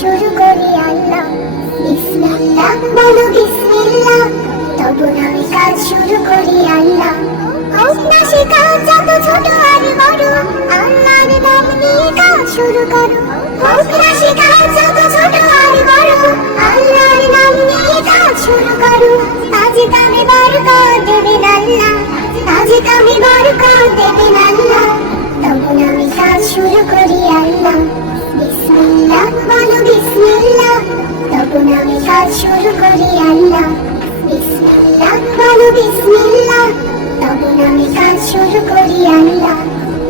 শুরু করি আল্লাহ। বিসমিল্লাহ বলো বিসমিল্লাহ, তবু নামে কাজ শুরু করি আল্লাহ। হোক না সে কাজ যত ছোট আর বড়, আল্লাহর নাম নিয়ে কাজ শুরু করো। হোক না সে কাজ যত ছোট আর বড়, আল্লাহর নাম নিয়ে কাজ শুরু করো। কাজে কামে বরকত দেবেন আল্লাহ, কাজে কামে বরকত দেবেন আল্লাহ, তবু নামে কাজ শুরু করি আল্লাহ। বিসমিল্লাহ বলো বিসমিল্লাহ, তবু নামে কাজ শুরু করি আল্লাহ। বিসমিল্লাহ বলো বিসমিল্লাহ, তবু নামে কাজ শুরু করি আল্লাহ।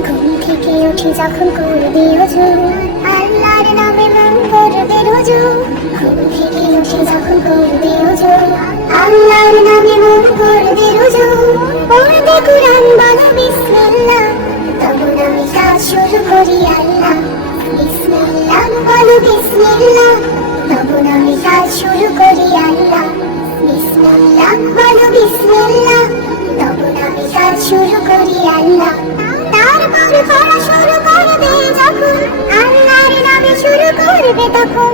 ঘুম থেকে উঠে যখন করবে ওযু, আল্লাহর নামে মন করবে রুজু। ঘুম থেকে উঠে যখন করবে ওযু, আল্লাহর নামে মন করবে রুজু। পড়বে কুরআন বলো বিসমিল্লাহ, তবু নামে কাজ শুরু করি আল্লাহ। বিসমিল্লাহ বলো বিসমিল্লাহ, তবু নামে কাজ শুরু করি আল্লাহ। বিসমিল্লাহ বলো বিসমিল্লাহ, তবু নামে কাজ শুরু করি আল্লাহ। তারপর পড়া শুরু করবে যখন, আল্লাহর নামে শুরু করবে তখন।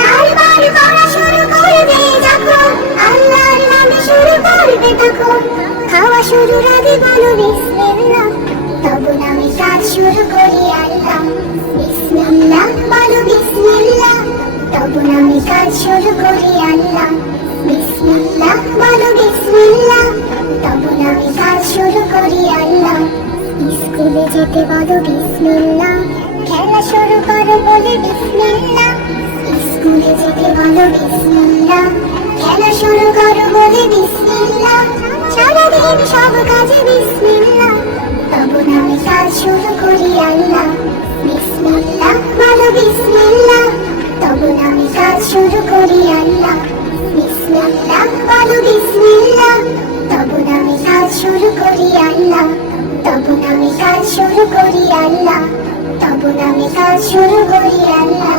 তারপর পড়া শুরু করবে যখন, আল্লাহর নামে শুরু করবে তখন। খাওয়া শুরুর আগে বলো বিসমিল্লাহ, তবু নামে কাজ শুরু করি আল্লাহ। বিসমিল্লাহ বলো বিসমিল্লাহ, তবু নামে কাজ শুরু করি আল্লাহ। বিসমিল্লাহ বলো বিসমিল্লাহ, তবু নামে কাজ শুরু করি আল্লাহ। স্কুলে যেতে বলো বিসমিল্লাহ, খেলা শুরু করো বলে বিসমিল্লাহ। স্কুলে যেতে বলো বিসমিল্লাহ, খেলা শুরু করো বলে বিসমিল্লাহ। সারাদিন সব কাজে বিসমিল্লাহ, তবু নামে কাজ শুরু করি আল্লাহ। বিসমিল্লাহ বলো বিসমিল্লাহ, তবু নামে কাজ শুরু করি আল্লাহ। বিসমিল্লাহ বলো বিসমিল্লাহ, তবু নামে কাজ শুরু করি আল্লাহ। তবু নামে কাজ শুরু করি আল্লাহ, তবু নামে কাজ শুরু করি আল্লাহ।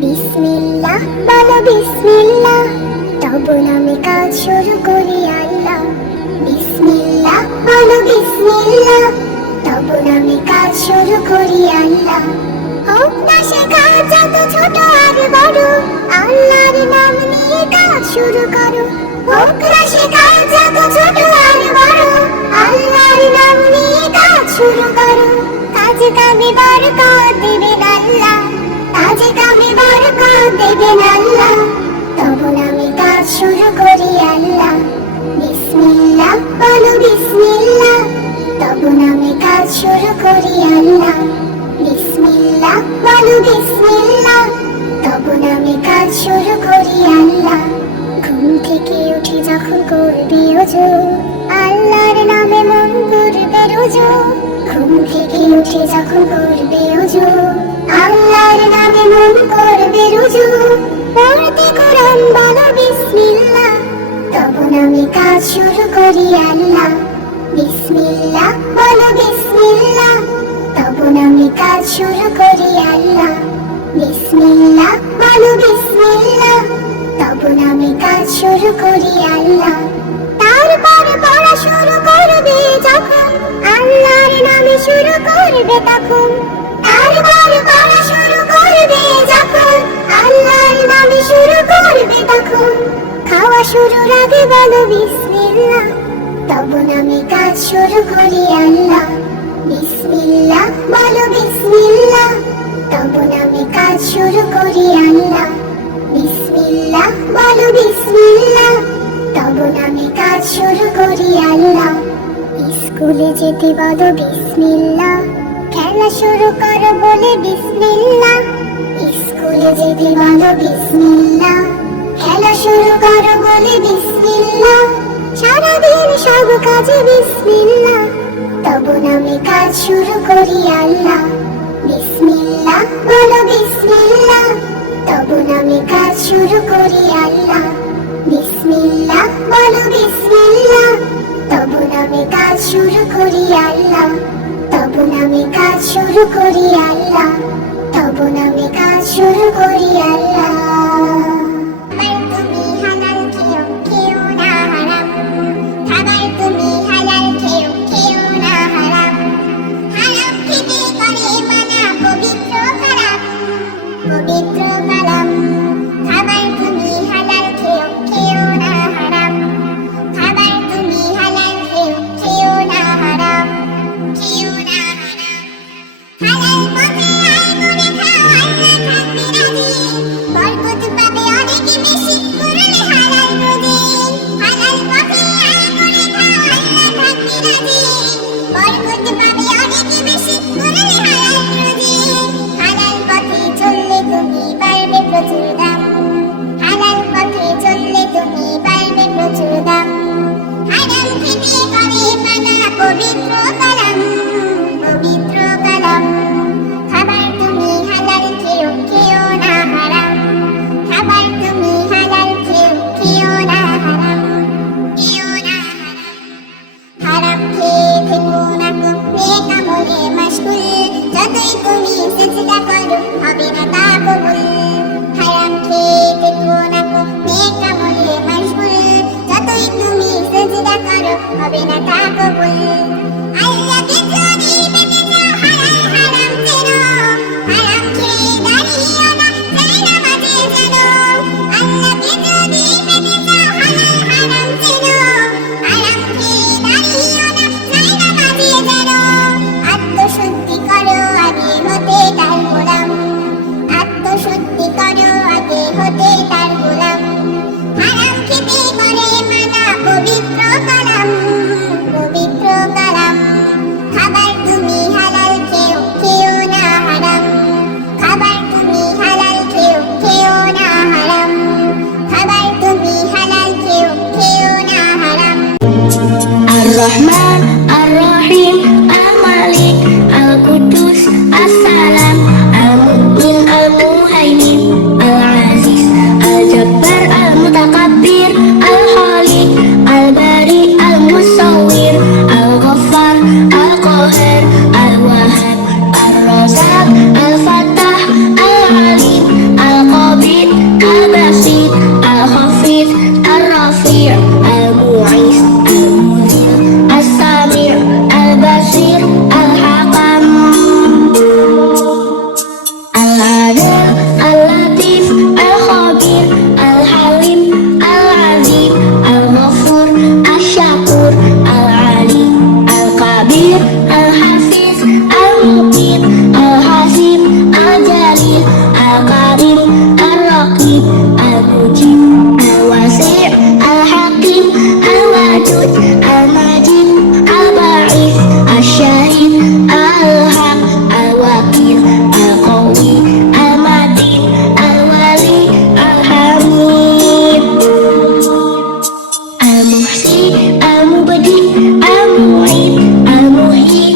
বিসমিল্লাহ বলো বিসমিল্লাহ, তবু নামে কাজ শুরু করি আল্লাহ। বিসমিল্লাহ বলো বিসমিল্লাহ, তবু নামে কাজ শুরু করি আল্লাহ। হোক না সে কাজ যত ছোট আর বড়, আল্লাহর নাম নিয়ে কাজ শুরু করো। হোক না সে কাজ যত ছোট আর বড়, আল্লাহর নাম নিয়ে কাজ শুরু করো। কাজে কামে বরকত দেবেন আল্লাহ, কাজে কামে বরকত দেবেন আল্লাহ, তবু নামে কাজ শুরু করি আল্লাহ। বিসমিল্লাহ বলো বিসমিল্লাহ, তবু নামে কাজ শুরু করি আল্লাহ। বিসমিল্লাহ বলো বিসমিল্লাহ, তবু নামে কাজ শুরু করি আল্লাহ। ঘুম থেকে উঠে যখন করবে ওযু, আল্লাহর নামে মন করবে রুজু। ঘুম থেকে উঠে যখন করবে ওযু, আল্লাহর নামে মন করবে রুজু। পড়তে কুরআন বলো বিসমিল্লাহ, তবু নামে কাজ শুরু করি আল্লাহ। বিসমিল্লাহ বলো বিসমিল্লাহ, তবু নামে কাজ শুরু করি আল্লাহ। বিসমিল্লাহ বলো বিসমিল্লাহ, তবু নামে কাজ শুরু করি আল্লাহ। তারপর পড়া শুরু করবে যখন, আল্লাহর নামে শুরু করবে তখন। তারপর পড়া শুরু করবে যখন, আল্লাহর নামে শুরু করবে তখন। খাওয়া শুরুর আগে বলো বিসমিল্লাহ, তবু নামে কাজ শুরু করি আল্লাহ। বিসমিল্লাহ বলো বিসমিল্লাহ, তবু নামে কাজ শুরু করি আল্লাহ। বিসমিল্লাহ বলো বিসমিল্লাহ, তবু নামে কাজ শুরু করি আল্লাহ। স্কুলে যেতে বলো বিসমিল্লাহ, খেলা শুরু করো বলে বিসমিল্লাহ। স্কুলে যেতে বলো বিসমিল্লাহ, খেলা শুরু করো বলে বিসমিল্লাহ। সারাদিন সব কাজে বিসমিল্লাহ, তবু নামে কাজ শুরু করি আল্লাহ। বিসমিল্লাহ বলো বিসমিল্লাহ, তবু নামে কাজ শুরু করি আল্লাহ। বিসমিল্লাহ বলো বিসমিল্লাহ, তবু নামে কাজ শুরু করি আল্লাহ। তবু নামে কাজ শুরু করি আল্লাহ, তবু নামে কাজ শুরু করি আল্লাহ। বরকত পাবে অনেক বেশি করলে হালাল রুজি। হালাল পথে চললে তুমি পারবে প্রচুর দাম, হালাল পথে চললে তুমি পারবে প্রচুর দাম। হারাম খেতে করে মানা পবিত্র কালাম, পবিত্র কালাম। খাবার তুমি হালাল খেও, খেও না হারাম। খাবার তুমি হালাল খেও, খেও না হারাম, খেও না হারাম। হারাম খেয়ে থেকো না গো নেক আমলে মশগুল, যতই তুমি সিজদা করো হবে না তা কবুল। হারাম খেয়ে থেকো না গো নেক আমলে মশগুল, যতই তুমি সিজদা করো হবে না তা কবুল। আল্লাহকে যদি পেতে চাও হালাল হারাম চেনো, হারাম খেয়ে দাঁড়িও না সেই নামাজে যেন। আল্লাহকে যদি পেতে চাও হালাল হারাম চেনো, হারাম খেয়ে দাঁড়িও না সেই নামাজে যেন। আত্মশুদ্ধি করো আগে হতে তার গোলাম, আত্মশুদ্ধি করো আগে হতে তার গোলাম। হারাম খেতে করে মানা পবিত্র কালাম, পবিত্র কালাম। খাবার তুমি হালাল খেও, খেও না হারাম। খাবার তুমি হালাল খেও, খেও না হারাম। খাবার তুমি হালাল খেও, খেও না হারাম। الرحمن الرحيم الملك القدوس السلام المؤمن المهيمن العزيز الجبار المتكبر الخالق البارئ المصور الغفار القاهر الوهاب الرزاق الفتاح العليم القبير البسيط الخفيض الرفيع المعيز المذل السميع البصير الحكم العادل اللطيف الخبير الحليم العظيم الغفور الشكور العليم الكبير الحفيظ المقيت الحسيب الجليل الكريم الرقيب المجيب الواسع الحكيم الودود المجيد البعيث الشهيد الحق الوكيل القوي المتين الولي الحميد المحصي المبدئ المعيد المحيي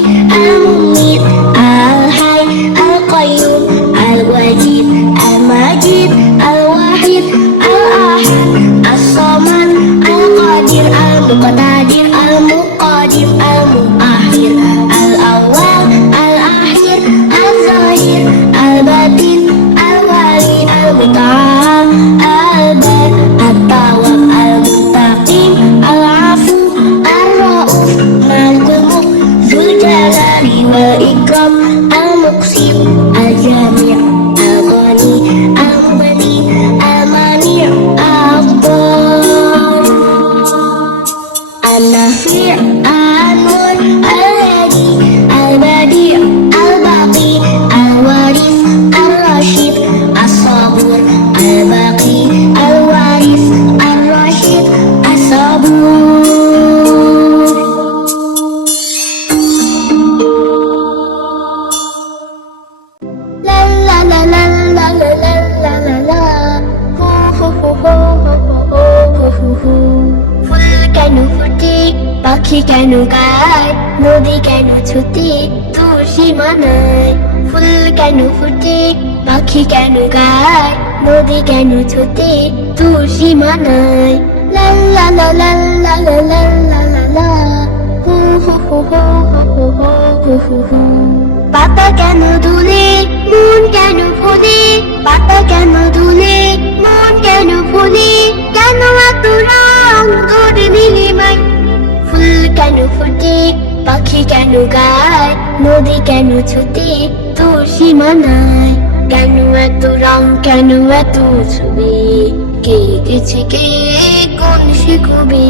المميت الحي القيوم الوجيد المجيد الواحد الأحد الصمد القادر المقتدر المقدم المؤخر الأول الأخير الظاهر الباطن الولي المتعال البر التواب المنتقم العفو الرؤوف مالك الملك ذو الجلال والإكرام المقسم الجميع الغني المغني المانع الضار النافع النور الهادي البديع الباقي الوارث الرشيد الصبور الباقي الوارث الرشيد الصبور. La la la la la la la la la la. Ho ho ho ho ho ho ho ho ho. ফুল কেন ফোটে, পাখি কেন গায়, নদী কেন ছুটে তোর সীমানায়। ফুল কেন ফোটে, পাখি কেন গায়, নদী কেন ছুটে তোর সীমানায়। লা লা লা লা লা লা লা লা লা লা। হো হো হো হো হো হো হো হো হো হো। পাতা কেন দুলে, মন কেন ফুলে, পাতা কেন দুলে, মন কেন ফুলে, কেন এত রং তোর নীলিমায়। ফুল কেন ফোটে, পাখি কেন গায়, নদী কেন ছুটে তোর সীমানায়। কেন এত রং, কেন এত ছবি, কে এঁকেছে কে কোন সে কবি।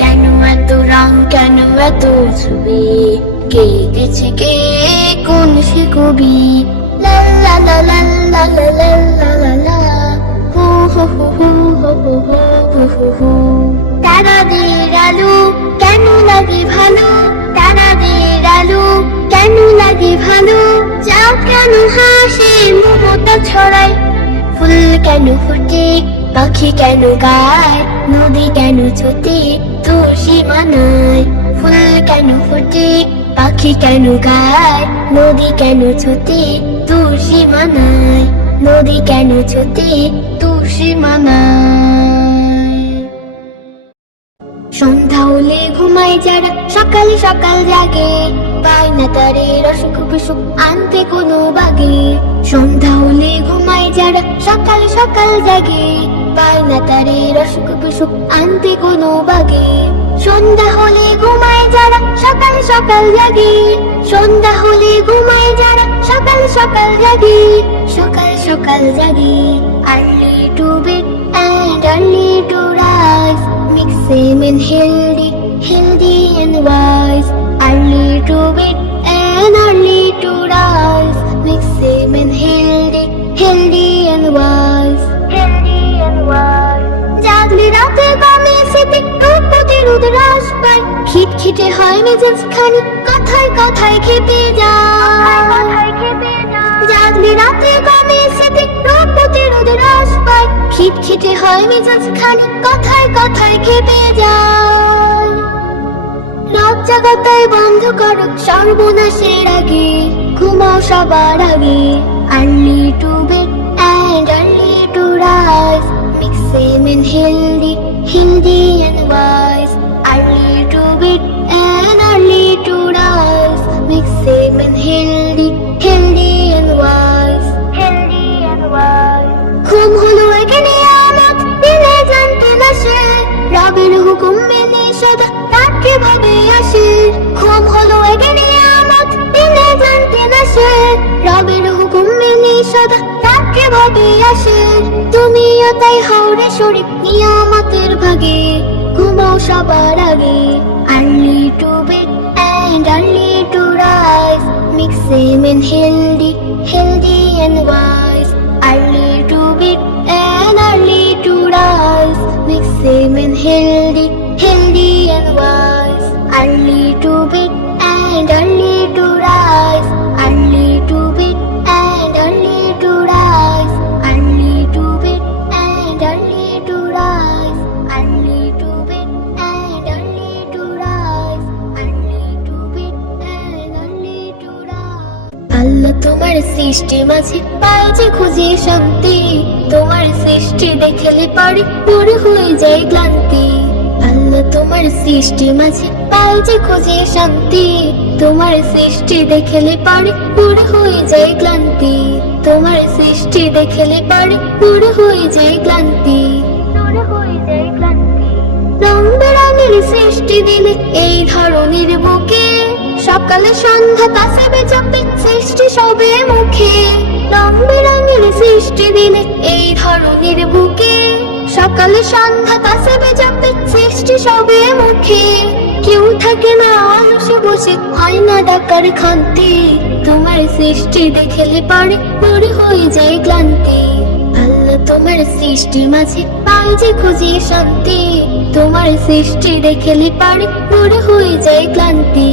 কেন এত রং, কেন এত ছবি, কে এঁকেছে কে কোন সে কবি। লা লা লা লা লা লা লা লা লা লা। হো হো হো হো হো হো হো হো হো। তারাদের আলো কেন লাগে ভালো, কেন হাসে মমতা ছড়ায়, ফুল কেন ফোটে পাখি কেন গায়, নদী কেন ছোটে তোর সীমানায়, ফুল কেন ফোটে পাখি কেন গায়, নদী কেন ছোটে তোর সীমানায়, নদী কেন ছোটে তোর সীমানায়। সন্ধ্যা হলে ঘুমায় যারা সকাল সকাল জাগে, পায় না তারে অসুখ বিসুখ আনতে কোনো বাগে। সন্ধ্যা হলে ঘুমায় যারা সকাল সকাল জাগে, পায় না তারে অসুখ বিসুখ আনতে কোনো বাগে। সন্ধ্যা হলে ঘুমায় যারা সকাল সকাল জাগে, সন্ধ্যা হলে ঘুমায় যারা সকাল সকাল জাগে, সকাল সকাল জাগে। Early to bed and early to rise, mix them in healthy, healthy and wise. Early to bed and early to rise, mix them in healthy, healthy and wise, healthy and wise. জাগলে রাতে কমে সেতে রোগ প্রতিরোধ হ্রাস পায়, খিটখিটে হয় মেজাজ খানি কথায় কথায় খেপে যায়, জাগলে রাতে কমে সেতে রোগ প্রতিরোধ হ্রাস পায়, খিটখিটে হয় মেজাজ খানি কথায় কথায় খেপে যায়। লজ্জা কথায় বন্ধ করো সর্বনাশের আগে, ঘুমাও সবার আগে। Early to bed and early to rise, mix them in healthy, healthy and wise. Early to bed and early to rise, mix them in healthy, healthy and wise, healthy and wise. ঘুম হলো এখানে আমত দিলে জানতে না সে, রবের হুকুম মেনে সদা রাত্রে ভাবে আসে। ঘুম হলো এখানে আমত দিলে জানতে না সে, রবের হুকুম মেনে সদা রাত্রে ভাবে আসে। তুমিও তাই হওরে শরীফ নিয়ামতের ভাগে, ঘুমাও সবার আগে। Early to bed and early to rise, mix them in healthy, healthy and wise. Early to bed and early to rise, mix them in healthy, healthy and wise. Early to bed and early to rise, early to bed and early to rise, early to bed and early to rise, early to bed and early to rise, early to bed and early to rise. আল্লাহ তোমার সৃষ্টি মাঝে পাই যে খুঁজে শান্তি, তোমার সৃষ্টি দেখলে পারে দূর হয়ে যায় ক্লান্তি। আল্লাহ তোমার সৃষ্টি মাঝে পাই যে খুঁজে শান্তি, তোমার সৃষ্টি দেখলে পারে দূর হয়ে যায় ক্লান্তি, তোমার সৃষ্টি দেখলে পারে দূর হয়ে যায় ক্লান্তি, দূর হয়ে যায় ক্লান্তি। রং বেরঙের সৃষ্টি দিলে এই ধরনের বুকে, সকালে সন্ধ্যা তাসবিহ জপে সৃষ্টি সবে মুখে। রং বেরঙের সৃষ্টি দিলে এই ধরনের বুকে, সকালে সন্ধ্যা তাসবিহ জপে সৃষ্টি সবে মুখে। কেউ থাকে না অলসে বসে, হয় না ডাকার খান্তি, তোমার সৃষ্টি দেখলে পারে দূর হয়ে যায় ক্লান্তি। আল্লাহ তোমার সৃষ্টি মাঝে পাই যে খুঁজে শান্তি, তোমার সৃষ্টি দেখলে পারে দূর হয়ে যায় ক্লান্তি,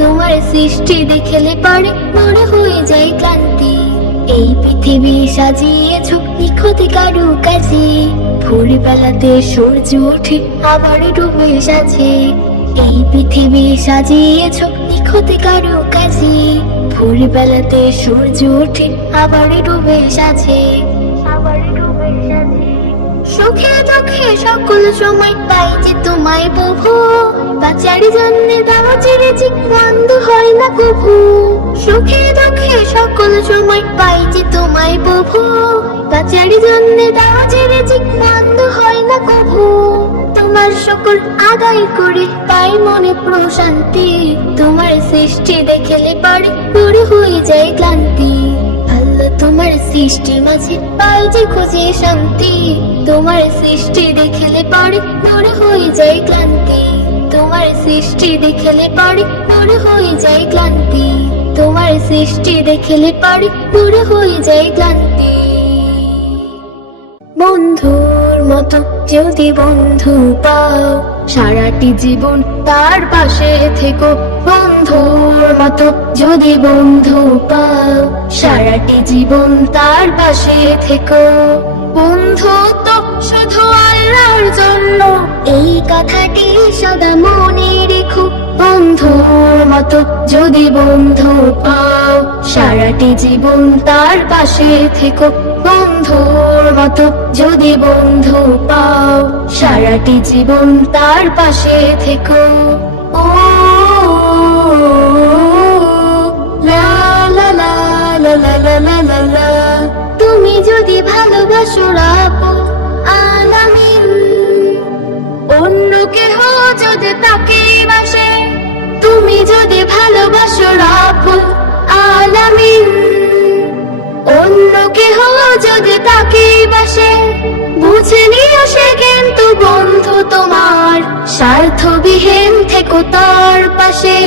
তোমার সৃষ্টি দেখলে পারে দূর হয়ে যায় ক্লান্তি। এই পৃথিবী সাজিয়েছ নিখুঁত কারুকাজে, ভোরবেলাতে সূর্য ওঠে আবার ডুবে সাজে। এই পৃথিবী সাজিয়েছ নিখুঁত কারুকাজে, ভোরবেলাতে সূর্য ওঠে আবার ডুবে সাজে, আবার ডুবে সাজে। সুখে দুঃখে সকল সময় পাই যে তোমায় প্রভু, বাঁচার জন্য দেওয়া রিজিক বন্ধ হয় না কভু। সুখে দুঃখে সকল সময় পাই যে তোমায় প্রভু, বাঁচার জন্য দেওয়া রিজিক বন্ধ হয় না কভু। তোমার শুকর আদায় করে পাই মনে প্রশান্তি, তোমার সৃষ্টি দেখলে পারে দূর হয়ে যায় ক্লান্তি। আল্লাহ তোমার সৃষ্টি মাঝে পাই যে খুঁজে শান্তি, তোমার সৃষ্টি দেখলে পারে দূর হয়ে যায় ক্লান্তি, তোমার সৃষ্টি দেখলে পারে দূর হয়ে যায় ক্লান্তি, তোমার সৃষ্টি দেখলে পারে দূর হয়ে যায় ক্লান্তি। বন্ধুর মতো যদি বন্ধু পাও, সারাটি জীবন তার পাশে থেকো। বন্ধুর মতো যদি বন্ধু পাও, সারাটি জীবন তার পাশে থেকো। বন্ধু তো শুধু আল্লাহর জন্য, এই কথাটি সদা মনে রেখো। বন্ধুর মতো যদি বন্ধু পাও, সারাটি জীবন তার পাশে থেকো। বন্ধুর মতো যদি বন্ধু পাও, সারাটি জীবন তার পাশে থেকো। ও লা লা লা লা লা লা লা লা লা। তুমি যদি ভালোবাসো রাব্বুল আলামিন, অন্য কেহ যদি তাকে বাসে। তুমি যদি ভালোবাসো রাব্বুল আলামিন, অন্য কেহ যদি তাকে বাসে। বুঝে নিও সে কিন্তু বন্ধু তোমার, স্বার্থবিহীন থেকো তার পাশে।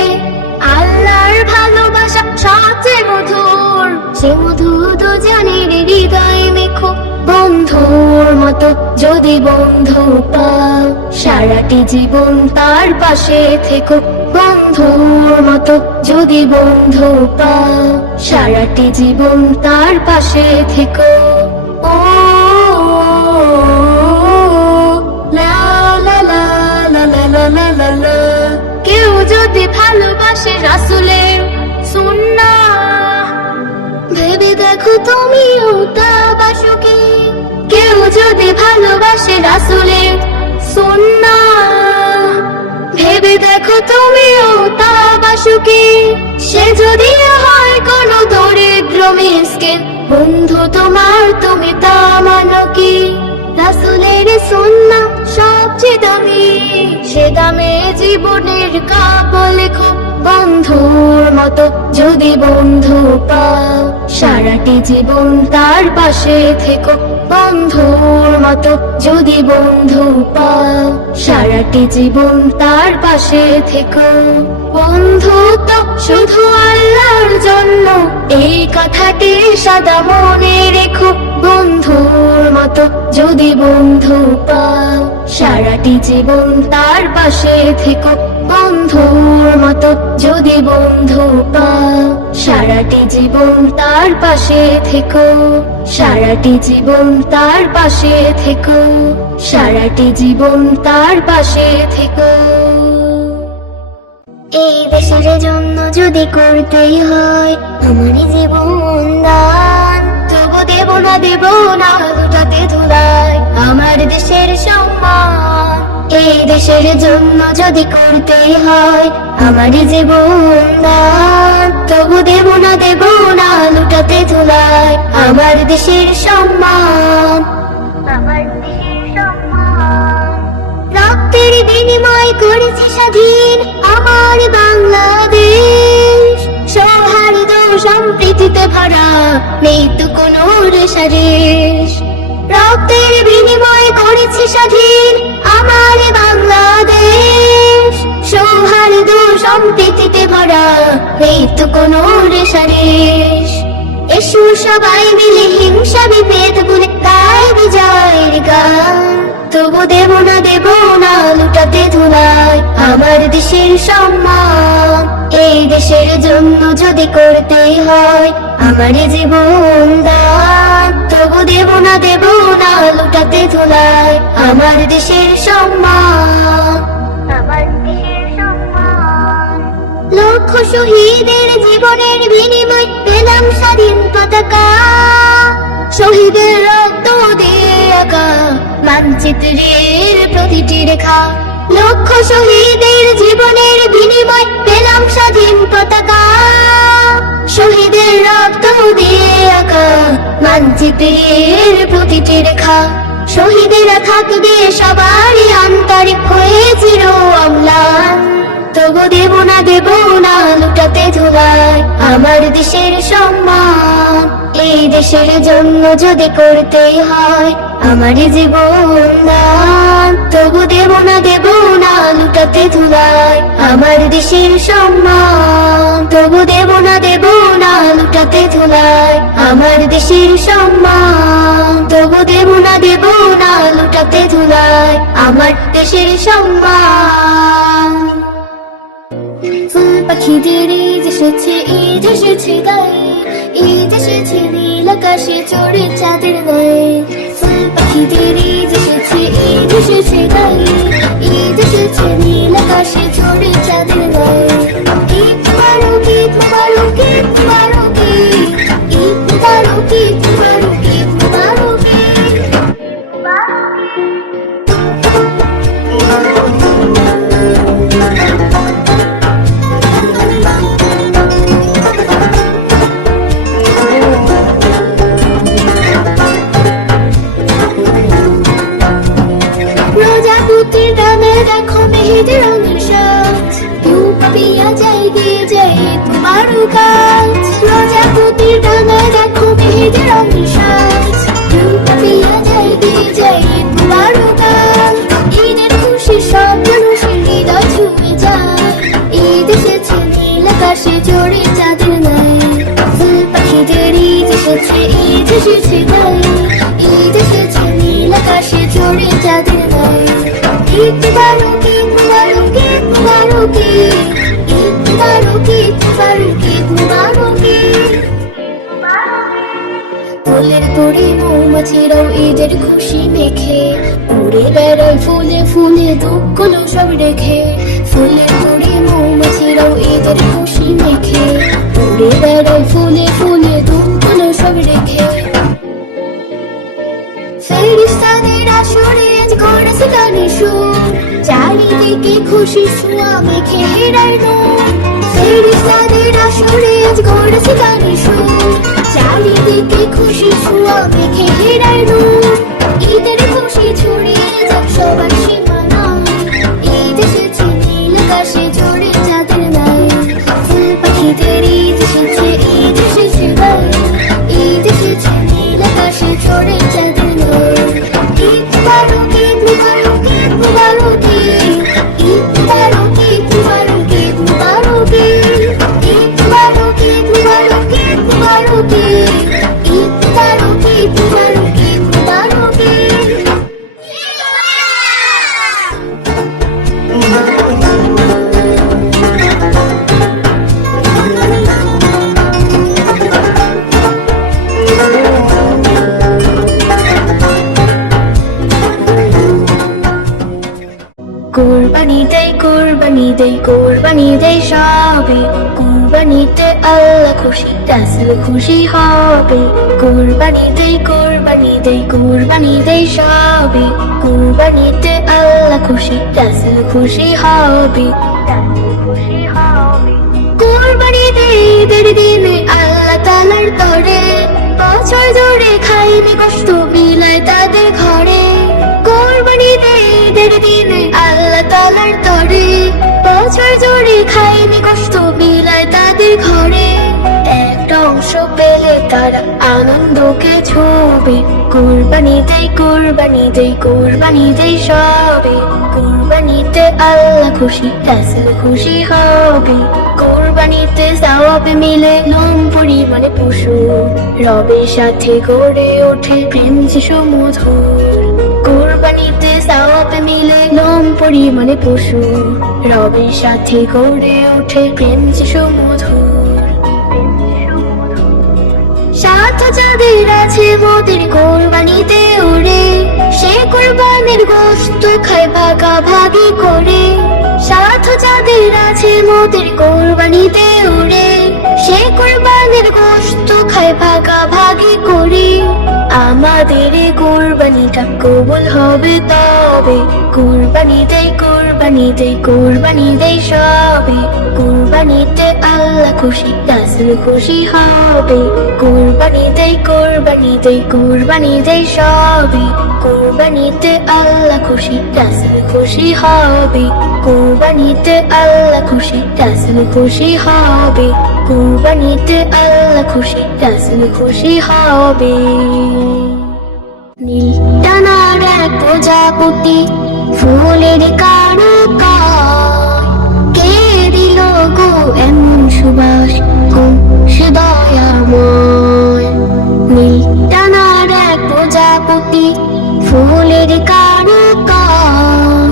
আল্লাহর ভালোবাসা সবচেয়ে মধুর, সে মধু দুজনের হৃদয় মেখো। বন্ধুর মতো যদি বন্ধু পাও, সারাটি জীবন তার পাশে থেকো। বন্ধুর মতো যদি বন্ধু পাও, সারাটি জীবন তার পাশে থেকো। ও লা লা লা লা লা লা লা লা লা। কেউ যদি ভালোবাসে রাসূলের সুন্নাহ, ভেবে দেখো তুমিও তা বাসো কি? কেউ যদি ভালোবাসে রাসূলের সুন্নাহ, ভেবে দেখো তুমিও তা বাসো কি? সে যদি হয় কোনো দরিদ্র মিসকিন, বন্ধু তোমার তুমি তা মানো কি? রাসূলের সুন্নাহ সবচেয়ে দামি, সে দামে জীবনের কাব্য লেখো। বন্ধুর মতো যদি বন্ধু পাও, সারাটি জীবন তার পাশে থেকো। বন্ধুর মতো যদি বন্ধু পাও, সারাটি জীবন তার পাশে থেকো। বন্ধু তো শুধু আল্লাহর জন্য, এই কথাটি সদা মনে রেখো। বন্ধুর মতো যদি বন্ধু পাও, সারাটি জীবন তার পাশে থেকো। বন্ধুর মতো যদি বন্ধু পাও, সারাটি জীবন তার পাশে থেকো। সারাটি জীবন তার পাশে থেকো। সারাটি জীবন তার পাশে থেকো। এই দেশের জন্য যদি করতেই হয় আমারই জীবন দান, তবু দেব না লুটাতে ধুলায় আমার দেশের সম্মান। এই দেশের জন্য যদি করতেই হয় আমারই জীবন দান, তবু দেব না লুটাতে ধুলায় আমার দেশের সম্মান। আমার দেশের সম্মান। রক্তের বিনিময় করেছি স্বাধীন আমার বাংলাদেশ, সৌহার্দ্য সম্প্রীতিতে ভরা নেই তো কোনো রেশারেশ। রক্তের বিনিময় করেছি স্বাধীন আমার বাংলাদেশ, সৌহার্দ্য সম্প্রীতিতে ভরা নেই তো কোনো রেশারেশ। এসো সবাই মিলে হিংসা বিভেদ ভুলে গাই বিজয়ের গান, তবু দেব না লুটাতে ধুলায় আমার দেশের সম্মান। এই দেশের জন্য যদি করতেই হয় আমারই জীবন দান, তবু দেব না লুটাতে ধুলায় আমার দেশের সম্মান। আমার দেশের সম্মান। লক্ষ শহীদের জীবনের বিনিময় পেলাম স্বাধীন পতাকা, শহীদের রক্ত দিয়ে আঁকা মানচিত্রের প্রতিটি রেখা। লক্ষ শহীদের জীবনের বিনিময় পেলাম স্বাধীন পতাকা, শহীদের রক্ত দিয়ে আঁকা মানচিত্রের প্রতিটি রেখা। শহীদেরা থাকবে সবারই অন্তরে হয়ে চির অম্লান, তবু দেব না লুটাতে ধুলায় আমার দেশের সম্মান। এই দেশের জন্য যদি করতেই হয় আমারই জীবন দান, তবু দেব না লুটাতে ধুলায় আমার দেশের সম্মান। তবু দেব না লুটাতে ধুলায় আমার দেশের সম্মান। তবু দেব না লুটাতে ধুলায় আমার দেশের সম্মান। ফুল পাখিদের এই যে এসেছে ঈদ এসেছে গায়ে, ঈদ এসেছে নীল আকাশে চড়ে চাঁদের গায়ে। ফুল পাখিদের ঈদ এসেছে, ঈদ এসেছে গায়ে, ঈদ এসেছে নীল আকাশে চড়ে চাঁদের গায়ে। ঈদ মুবারক, ঈদ মুবারক, ঈদ মুবারক, ঈদ মুবারক, ঈদ মুবারক, ঈদ মুবারক, প্রজাপতির ডালে দেখো মেহেদি রঙের সাজ, কেউ পাপিয়া যায় গিয়ে যায় ঈদ মুবারক আজ। প্রজাপতির ডালে দেখো মেহেদি রঙের সাজ, কেউ পাপিয়া যায় গিয়ে যায় ঈদ মুবারক আজ। ঈদের খুশি সব মানুষের হৃদয় ছুঁয়ে যায়, ঈদ এসেছে নীল আকাশে চড়ে চাঁদের গায়ে। ফুল পাখিদের ঈদ এসেছে, ঈদ এসেছে গায়ে, ঈদ এসেছে নীল আকাশে চড়ে চাঁদের গায়ে। ঈদ মুবারক, ঈদ মুবারক, ঈদ মুবারক, ঈদ মুবারক, ঈদ মুবারক, ঈদ মুবারক, ফুলের পরে মৌমাছিরাও ঈদের খুশি মেখে উড়ে বেড়ায় ফুলে ফুলে দুঃখগুলো সব রেখে। ফুলের পরে মৌমাছিরাও ঈদের খুশি মেখে উড়ে বেড়ায় ফুলে ফুলে দুঃখগুলো সব রেখে। ফেরেশতাদের আসরে আজ গড়েছে গানের সুর, চারিদিকে খুশি ছোঁয়া মেখে হেরার নূর। ফেরেশতাদের আসরে আজ গড়েছে গানের সুর, চারিদিকে খুশি ছোঁয়া মেখে হেরার নূর। ঈদের খুশি ছড়িয়ে যাক সবার সীমানায়, ঈদ এসেছে নীল আকাশে চড়ে চাঁদের গায়ে। ফুল পাখিদের ঈদ এসেছে, ঈদ এসেছে গায়ে, ঈদ এসেছে নীল আকাশে চড়ে চাঁদের গায়ে। ঈদ মুবারক, ঈদ মুবারক, ঈদ মুবারক, ঈদ মুবারক, ঈদ মুবারক, ঈদ মুবারক, ঈদ মুবারক, ঈদ মুবারক, ঈদ মুবারক, ঈদ মুবারক, ঈদ মুবারক, ঈদ মুবারক। কুরবানি দেই, কুরবানি দেই, কুরবানি দেই সবে, কুরবানিতে আল্লাহ খুশি রাসূল খুশি হবে। কুরবানি দেই, কুরবানি দেই, কুরবানি দেই সবে, কুরবানিতে আল্লাহ খুশি রাসূল খুশি হবে, রাসূল খুশি হবে। কুরবানি দেই ঈদের দিনে আল্লাহ তাআলার তরে, বছর জুড়ে খাইবে কষ্ট বিলায় তাদের ঘরে। কুরবানি দেই ঈদের দিনে আল্লাহ তাআলার তরে, বছর জুড়ে খাইবে কষ্ট বিলায় তাদের ঘরে। একটা অংশ পেলে তারা আনন্দকে ছুবে, কুরবানি দেই, কুরবানি দেই, কুরবানি দেই সবে, কুরবানিতে আল্লাহ খুশি রাসূল খুশি হবে। কুরবানিতে সওয়াবে মিলে কম পরিমাণে পশু, রবের সাথে গড়ে ওঠে প্রেম যে সমধুর। কুরবানিতে সওয়াবে মিলে কম পরিমাণে পশু, রবের সাথে গড়ে ওঠে প্রেম যে সমধুর। সাথ যাদের আছে মোদের কুরবানিতে ওরে, সে কুরবানির গোশত খায় ভাগাভাগি করে। সাথ যাদের আছে মোদের কুরবানিতে ওরে, সে কুরবানির গোশত খায় ভাগাভাগি করে। আমাদের এই কুরবানিটা কবুল হবে তবে, কুরবানি দেই, কুরবানি দেই, কুরবানি দেই সবে, কুরবানিতে আল্লাহ খুশি রাসূল খুশি হবে। কুরবানি দেই, কুরবানি দেই, কুরবানি দেই সবে, কুরবানিতে আল্লাহ খুশি রাসূল খুশি হবে। কুরবানিতে আল্লাহ খুশি রাসূল খুশি হবে, কুরবানিতে আল্লাহ খুশি রাসূল খুশি হবে। নীল ডানার এক প্রজাপতি ফুলের কারুকায়, কে দিল গো এমন সুবাস কোন সে দয়াময়। নীল ডানার এক প্রজাপতি ফুলের কারুকায়,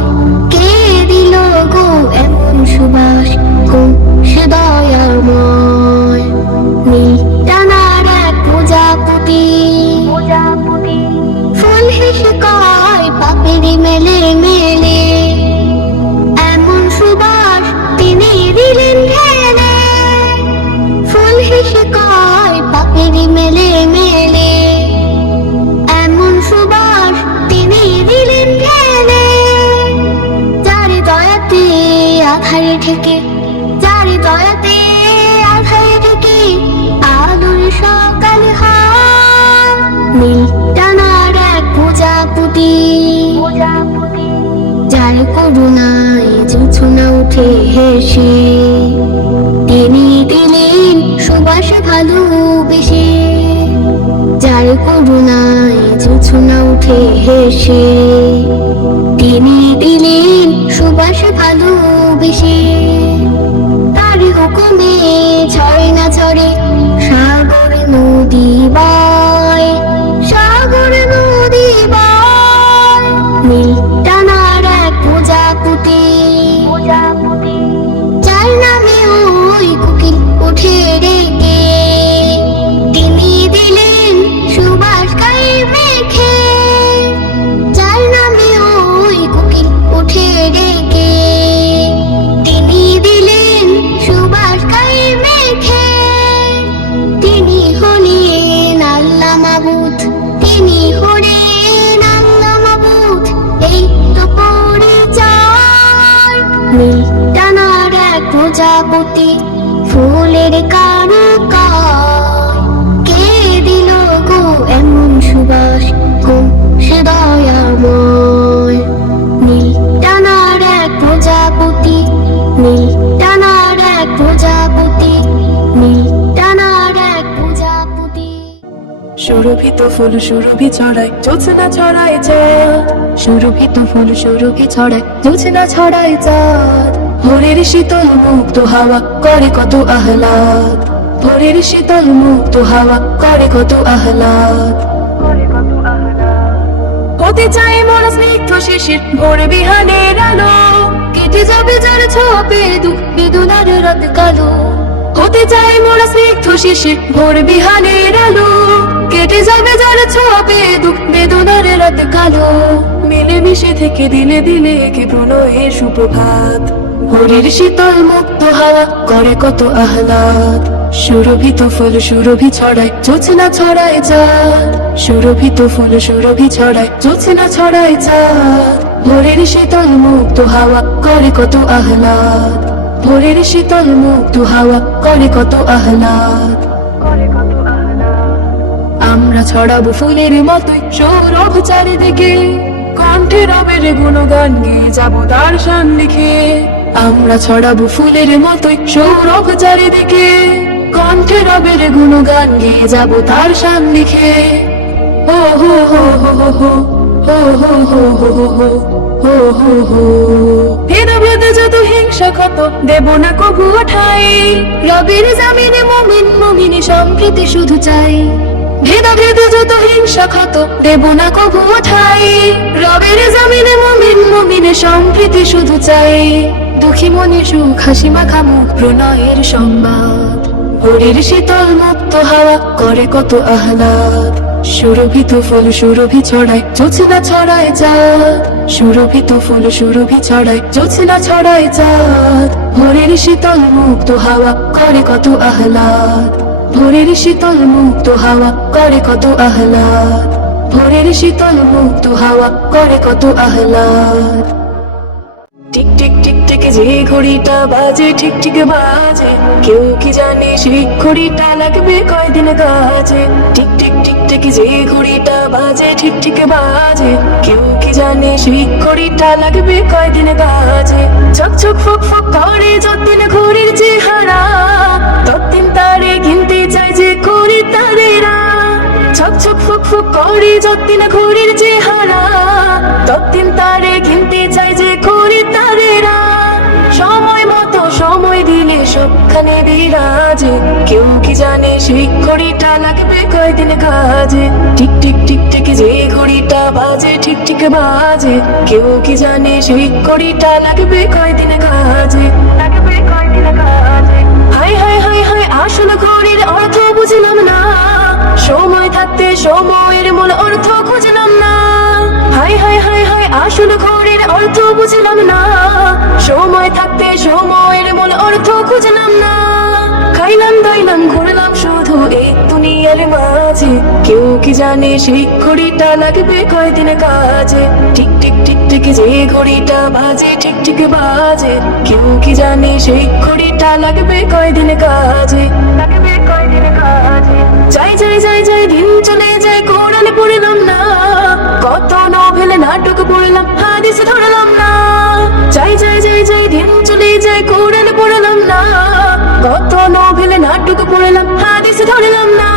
কে দিল গো এমন সুবাস কোন সে দয়াময়। নীল ডানার এক প্রজাপতি ফুল হেসে কয় পাপড়ি মেলে মেলে, এমন সুবাস তিনি দিলেন ঢেলে। ফুল হেসে কয় পাপড়ি মেলে মেলে, এমন সুবাস তিনি দিলেন ঢেলে। যারে দয়াতে আধারে ঠেকে, যারে দয়াতে আধারে ঠেকে আলোর সকাল হয়। নীল ডানার এক প্রজাপতি যার করুণায় জোছনা উঠে হেসে, তিনি দিলেন সুবাস ভালোবেসে। যার করুণায় জোছনা উঠে হেসে, তিনি দিলেন সুবাস ভালোবেসে। তার হুকুমে ঝরে না ঝরে সাগর নদী বয়, সাগর নদী বয়। নীল ডানার এক প্রজাপতি যার নামে ওই কোকিল উঠে ডেকে, তিনি দিলেন সুবাস গায়ে মেখে। যার নামে ওই কোকিল উঠে ডেকে, তিনি দিলেন সুবাস গায়ে মেখে। তিনি হলেন আল্লাহ মাবুদ, তিনি হলেন আল্লাহ মাবুদ, এই তো পরিচয়। নীল ডানার এক প্রজাপতি ফুলের কারুকায়, কে দিল গো এমন সুবাস, কোন সে দয়াময়। নীল ডানার এক প্রজাপতি, নীল ডানার এক প্রজাপতি, নীল ডানার এক প্রজাপতি। সুরভিত ফুল সুরভি ছড়ায় জোছনা ছড়ায় চাঁদ, সুরভিত ফুল সুরভি ছড়ায় জোছনা ছড়ায় চাঁদ। ভোরের শীতল মুক্ত হাওয়া করে কত আহ্লাদ, ভোরের শীতল মুক্ত হাওয়া করে কত আহ্লাদ। হতে চাই মন স্নিগ্ধ শিশির ভোর বিহানের আলো, কেটে যাবে যার ছোপে দুঃখ বেদনার রাত কালো। হতে চাই মোর স্নিগ্ধ শিশির ভোর বিহানের আলো, কেটে যাবে যার ছোপে দুঃখ বেদনার রাত কালো। মিলেমিশে থেকে দিলে দিলে একে প্রণয়ের সুপ্রভাত, ভোরের শীতল মুক্ত হাওয়া করে কত আহ্লাদ। সুরভিত ফুল সুরভি ছড়ায় জোছনা ছড়ায় চাঁদ, সুরভিত ফুল সুরভি ছড়ায় জোছনা ছড়ায় চাঁদ। ভোরের শীতল মুক্ত হাওয়া করে কত আহ্লাদ, ভোরের শীতল মুক্ত হাওয়া করে কত আহ্লাদ। আমরা ছড়াবো ফুলের মতোই সৌরভ চারিদিকে, কণ্ঠে রবের গুণগান গেয়ে যাবো তার সান্নিধ্যে। আমরা ছড়াবো ফুলের মতোই সৌরভ চারিদিকে, কণ্ঠে রবের গুণগান গেয়ে যাবো তার সান্নিধ্যে। ও হো হো হো হো হো হো হো হো হো হো হো হো হো। ভেদাভেদে যত হিংসা ক্ষত দেব না কবু ঠাই, রবের জামিনে মুমিন মুমিনে সম্প্রীতি শুধু চাই। ভেদাভেদে যত হিংসা ক্ষত দেব না কবু ঠাই, রবের জামিনে মুমিন মুমিনে সম্প্রীতি শুধু চাই। দুঃখী মনে সুখ হাসি মাখা মুখ প্রণয়ের সংবাদ, ভোরের শীতল মুক্ত হাওয়া করে কত আহ্লাদ। সুরভিত ফুল সুরভি ছড়ায় জোছনা ছড়ায় চাঁদ, সুরভিত ফুল সুরভি ছড়ায় জোছনা ছড়ায় চাঁদ। ভোরের শীতল মুক্ত হাওয়া করে কত আহ্লাদ, ভোরের শীতল মুক্ত হাওয়া করে কত আহ্লাদ, ভোরের শীতল মুক্ত হাওয়া করে কত আহ্লাদ। টিক টিক টিক টিক যে ঘড়িটা বাজে ঠিক ঠিক বাজে, কেউ কি জানে সেই ঘড়িটা লাগবে কয়দিন কাজে। টিক টিক টিক টিক যে ঘড়িটা বাজে ঠিক ঠিক বাজে, কেউ কি জানে সেই ঘড়িটা লাগবে কয়দিন কাজে। ঝকঝক ফক ফক করে যতদিন ঘড়ির চেহারা, ততদিন তারে কিনতে চাই যে ঘড়ি তারেরা। ঝকঝক ফক ফক করে যতদিন ঘড়ির চেহারা, ততদিন তারে কিনতে চাই যে ঘড়ি তারেরা। সময় মতো সময় দিলে সবখানে বিরাজে, কেউ কি জানে সেই ঘড়িটা লাগবে কয়দিন কাজে। টিক টিক টিক টিক যে ঘড়িটা বাজে ঠিক ঠিক বাজে, কেউ কি জানে সেই ঘড়িটা লাগবে কয়দিন কাজে, লাগবে কয়দিন কাজে। হাই হাই হাই হাই আসল ঘড়ির অর্থ সময়ের মূল অর্থ খুঁজলাম না। হাই হাই হাই হাই আসল ঘরের অর্থ বুঝলাম না। সময় থাকতে সময়ের মূল অর্থ খুঁজলাম না। খাইলাম দাইলাম ঘুরলাম শুধু এই দুনিয়ার মাঝে। কেউ কি জানে সেই ঘড়িটা লাগবে কয়দিন কাজে। টিক টিক টিক টিক যে ঘড়িটা বাজে ঠিক ঠিক বাজে। কেউ কি জানে সেই ঘড়িটা লাগবে কয়দিন কাজে। লাগবে কয়দিন কাজে। যাই যাই যাই যাই দিন চলে যায় কোরআন পড়লাম না। কত নভেলে নাটক পড়লাম হাদিস ধরলাম না। যাই যাই যাই যাই দিন চলে যায় কোরআন পড়লাম না। কত নভেলে নাটক পড়লাম হাদিস ধরলাম না।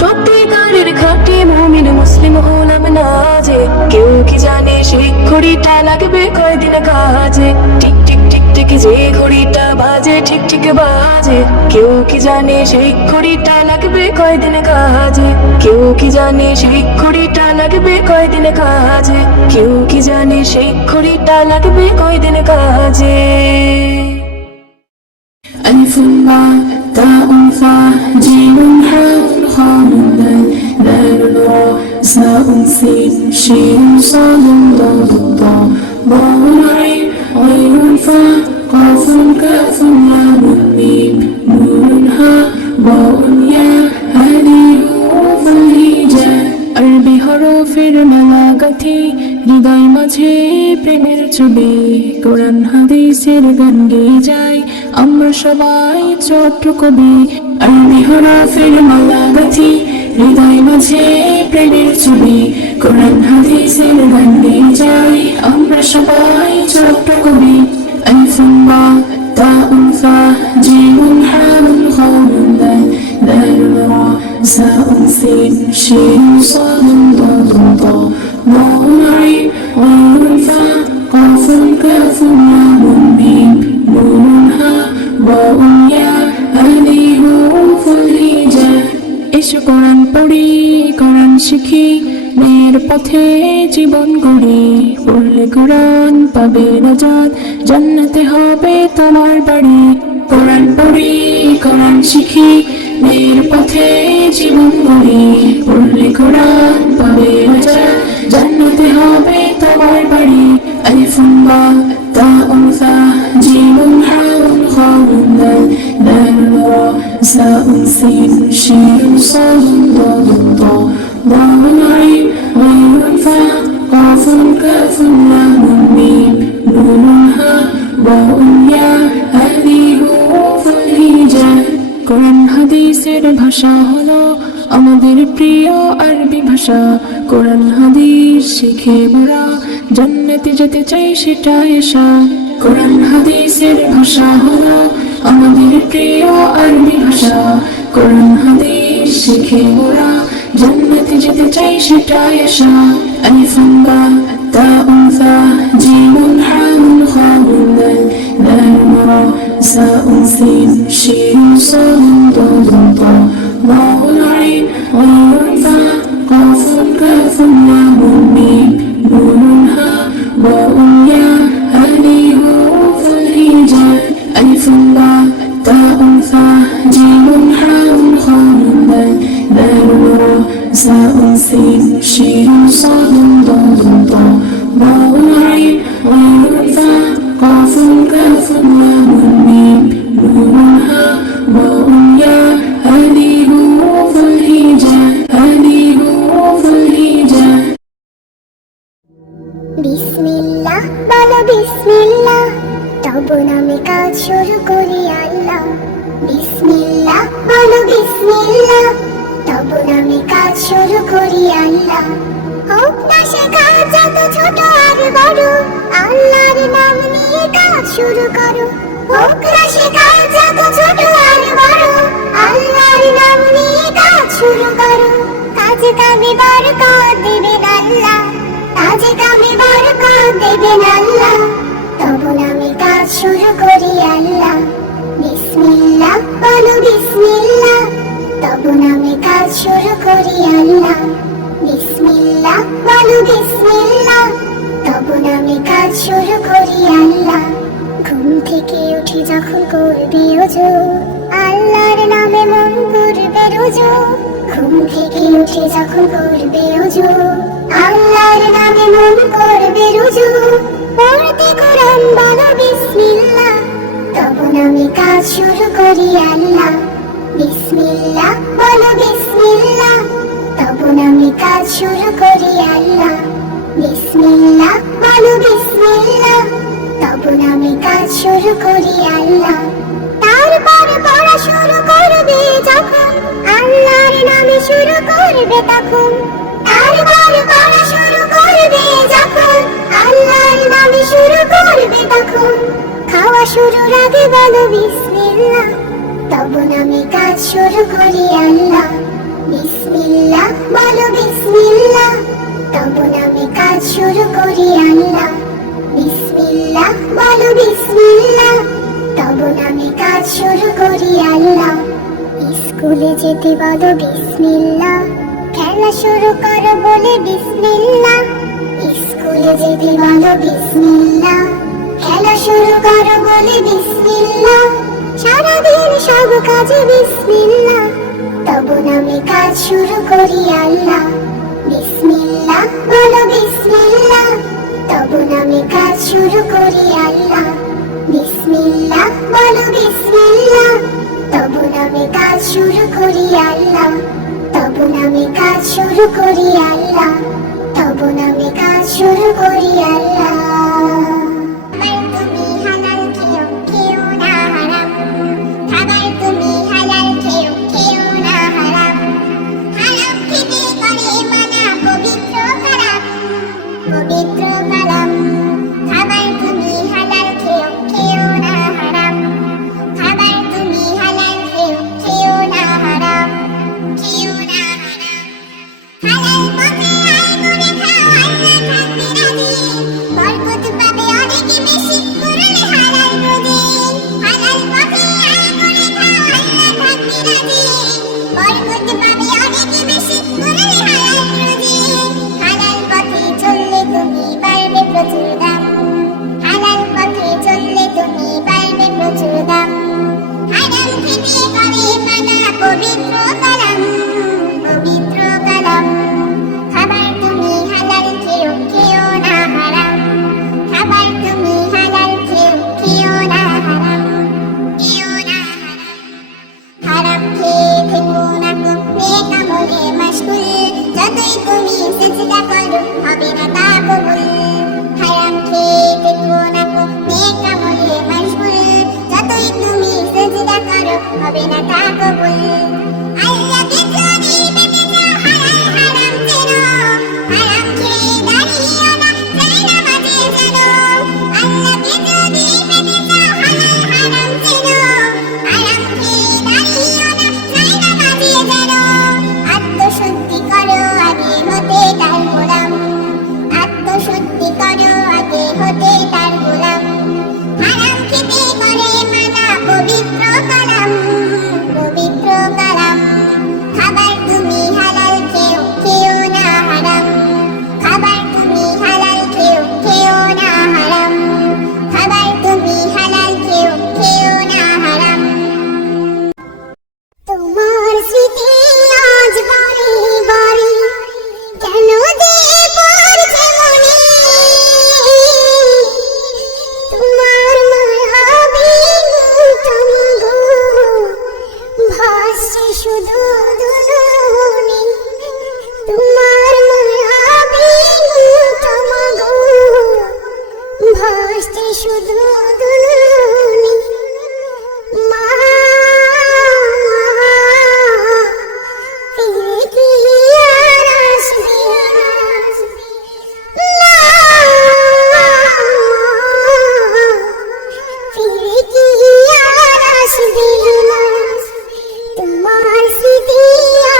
সত্যিকারের খাঁটি মুমিন মুসলিম হলাম না যে। কেউ কি জানে সেই ঘড়িটা লাগবে কয়দিন কাজে। টিক টিক টিক টিক যে ঘড়িটা বাজে ঠিক ঠিক বাজে। কেউ কি জানে সেই ঘড়িটা লাগবে কয়দিন কাজে। কেউ কি জানে সেই ঘড়িটা লাগবে কয়দিন কাজে। কেউ কি জানে সেই ঘড়িটা লাগবে কয়দিন কাজে। ألف باء تاء ثاء جيم حاء خاء دال دال راء ساء سين شين صاد ضاد ضاء ضاء عين غين فاء قاف كاف لام ميم نون هاء باء ياء هذه حروف الهجاء আরবি হরফের মেলা গাথি হৃদয় মাঝে প্রেমের ছবি। কোরআন হাদিসের গান গেয়ে যাই আমরা সবাই ছোট্ট কবি। আরবি হরফের মেলা গাথি হৃদয় মাঝে প্রেমের ছবি। কোরআন হাদিসের গান গেয়ে যাই আমরা সবাই ছোট্ট কবি। আলিফুন বা তাউন ফা জিমুন হামুন খাউন দাল দালুন রা সাউন সিন শিন সাদুন দাদুন তা ضاء عين غين فاء قاف كاف لام ميم نون هاء باء ياء هذه حروف الهجاء এসো কোরআন পড়ি কোরআন শিখি মেয়ের পথে জীবন গড়ি। পড়লে কোরআন পাবে নাজাত জান্নাতে হবে তোমার বাড়ি। কোরআন পড়ি কোরআন শিখি মেয়ের পথে জীবন গড়ি। পড়লে কোরআন পাবে নাজাত জান্নাতে হবে তোমার বাড়ি। আলিফুন বা তাউন ফা জিমুন হাউন খাউন দাল দালুন রা সাউন সিন শিন সাদুন দাদুন তা ضاء عين غين فاء قاف كاف لام ميم نون هاء باء ياء هذه حروف الهجاء কোরআন হাদিসের ভাষা হলো আমাদের প্রিয় আরবি ভাষা। কোরআন হাদিস শিখে মোরা জান্নাতে যেতে চাই সেটা এশা। কোরআন হাদিসের ভাষা হলো আমাদের প্রিয় আরবি ভাষা। কোরআন হাদিস শিখে মোরা জান্নাতে যেতে চাই সেটা এশা। আলিফুন বা তাউন ফা জিমুন হামুন খাউন দাল দালুন রা সাউন সিন শিন সাদুন দাদুন তা ضاء عين غين فاء قاف كاف لام ميم نون هاء باء ياء هذه حروف الهجاء ألف باء تاء ثاء جيم حاء خاء دال دال را ساء سين شين صاد ضاد ضاء ضاء عين غين فاء قاف كاف لام ميم نون هاء باء ياء هذه حروف الهجاء هذه حروف الهجاء বিসমিল্লাহ বলো বিসমিল্লাহ তবু নামে কাজ শুরু করি আল্লাহ। বিসমিল্লাহ বলো বিসমিল্লাহ তবু নামে কাজ শুরু করি আল্লাহ। হোক না সে কাজ যত ছোট আর বড় আল্লাহর নাম নিয়ে কাজ শুরু করো। হোক না সে কাজ যত ছোট আর বড় আল্লাহর নাম নিয়ে কাজ শুরু করো। কাজে কামে বরকত দেবেন আল্লাহ। কাজে কামে বরকত দেবেন আল্লাহ। তবু নামে কাজ শুরু করি আল্লাহ। বিসমিল্লাহ বলো বিসমিল্লাহ তবু নামে কাজ শুরু করি আল্লাহ। বিসমিল্লাহ বলো বিসমিল্লাহ তবু নামে কাজ শুরু করি আল্লাহ। ঘুম থেকে উঠে যখন করবি ওযু আল্লাহর নামে মন করবে রুজু। ঘুম থেকে উঠে যখন করবে ওযু, আল্লাহর নামে মন করবে রুজু, পড়তে কোরআন বলো বিসমিল্লাহ, তখন আমি কাজ শুরু করি আল্লাহ। বিসমিল্লাহ বলো বিসমিল্লাহ, তখন আমি কাজ শুরু করি আল্লাহ। বিসমিল্লাহ বলো বিসমিল্লাহ, তখন আমি কাজ শুরু করি আল্লাহ। তারপর পড়া শুরু করবে যখন, আল্লাহর নামে শুরু করবে তখন। তারপর পড়া শুরু করবে যখন, আল্লাহর নামে শুরু করবে তখন। খাওয়া শুরুর আগে বলো বিসমিল্লাহ, তখন আমি কাজ শুরু করি আল্লাহ। বিসমিল্লাহ বলো বিসমিল্লাহ, তখন আমি কাজ শুরু করি আল্লাহ। বিসমিল্লাহ বলো বিসমিল্লাহ, তখন আমি কাজ শুরু করি আল্লাহ। স্কুলে যেতে বলো বিসমিল্লাহ, খেলা শুরু করো বলে বিসমিল্লাহ। স্কুলে যেতে বলো বিসমিল্লাহ, খেলা শুরু করো বলে বিসমিল্লাহ। সারাদিন সব কাজে বিসমিল্লাহ, তখন আমি কাজ শুরু করি আল্লাহ। বিসমিল্লাহ বলো বিসমিল্লাহ, তখন আমি কাজ শুরু করি আল্লাহ। বিসমিল্লাহ বলো বিসমিল্লাহ, তখন আমি কাজ শুরু করি আল্লাহ। তখন আমি কাজ শুরু করি আল্লাহ, তখন আমি কাজ শুরু করি আল্লাহ। তুমি হালাল খেও, খেও না হারাম। খাবার তুমি হালাল খেও, খেও না হারাম। হারাম খেতে করে মানা পবিত্র কালাম, পবিত্র কালাম। খাবার তুমি হালাল খেও, খেও না হারাম। খাবার তুমি হালাল খেও, খেও না হারাম, খেও না হারাম। হালাল পথে আয় করে খাও, আল্লাহ থাকবে রাজি। বরকত পাবে অনেক বেশি, করলে হালাল রুজি। হালাল পথে আয় করে খাও, আল্লাহ থাকবে রাজি। বরকত পাবে অনেক বেশি, করলে হালাল রুজি। হালাল পথে চললে তুমি পারবে প্রচুর দাম। হালাল পথে চললে তুমি পারবে প্রচুর দাম। হারাম খেতে করে মানা পবিত্র কালাম, পবিত্র কালাম। খাবার তুমি হালাল খেও, খেও না হারাম। খাবার তুমি হালাল খেও, খেও না হারাম, খেও না হারাম। হারাম খেয়ে থেকো না গো নেক আমলে মশগুল, যতই তুমি সিজদা করো হবে না তা কবুল। হারাম খেয়ে থেকো না গো নেক আমলে মশগুল, যতই তুমি সিজদা করো হবে না তা কবুল। আল্লাহকে যদি পেতে চাও হালাল হারাম চেনো, হারাম খেয়ে দাঁড়িও না যাই নামাজে যেনো। আল্লাহকে যদি পেতে চাও হালাল হারাম চেনো, হারাম খেয়ে দাঁড়িও না যাই নামাজে যেনো। আত্মশুদ্ধি করো আগে হতে তার গোলাম, আত্মশুদ্ধি করো আগে হতে তার গোলাম। হারাম খেতে করে মানা পবিত্র কালাম, পবিত্র কালাম। খাবার তুমি হালাল খেও, খেও না হারাম। খাবার তুমি হালাল খেও, খেও না হারাম। খাবার তুমি হালাল খেও, খেও না হারাম। তোমার স্মৃতি আজ বারে বারে কেন যে পড়ছে মনে, তোমার মায়াবী তমগো ভাসছে শুধু দুজনে। তোমার মায়াবী তমগো ভাসছে শুধু দুজনে। মা ফিরে কি আর আসবে না, ফিরে কি আর আসবে না। তোমার স্মৃতি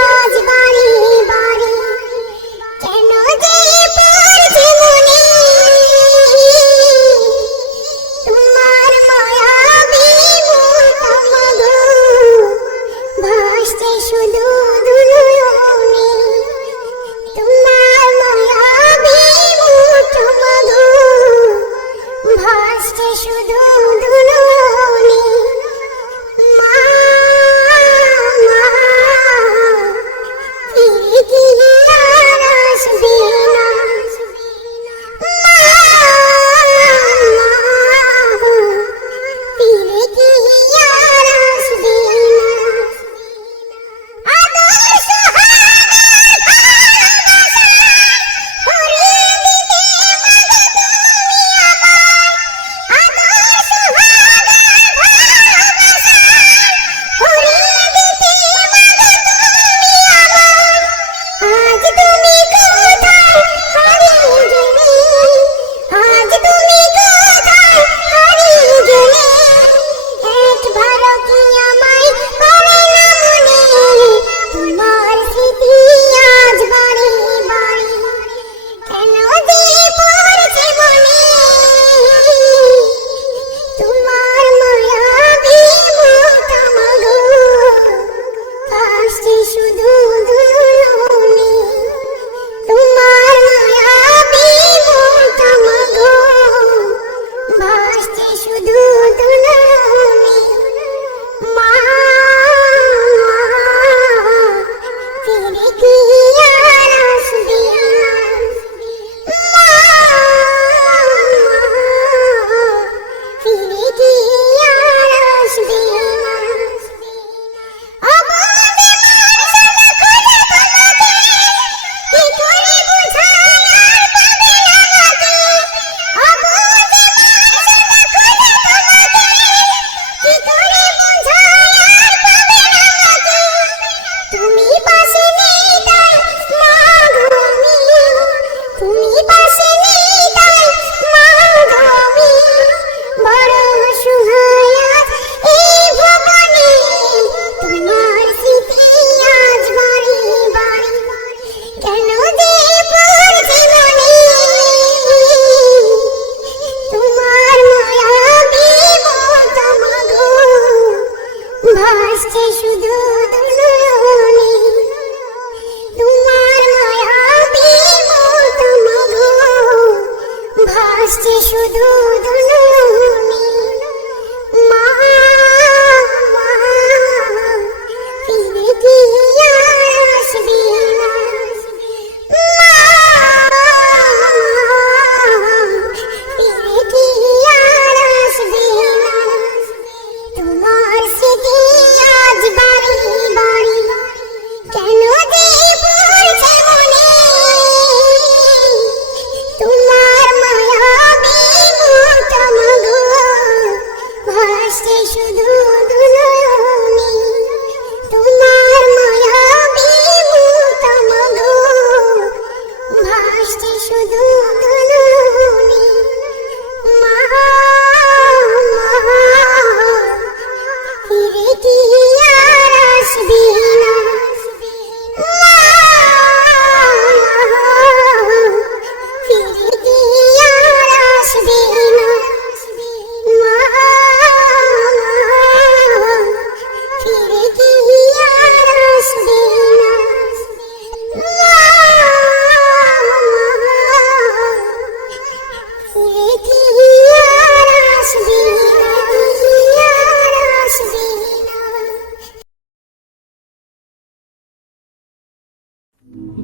আজ বারে বারে কেন যে পড়ছে মনে,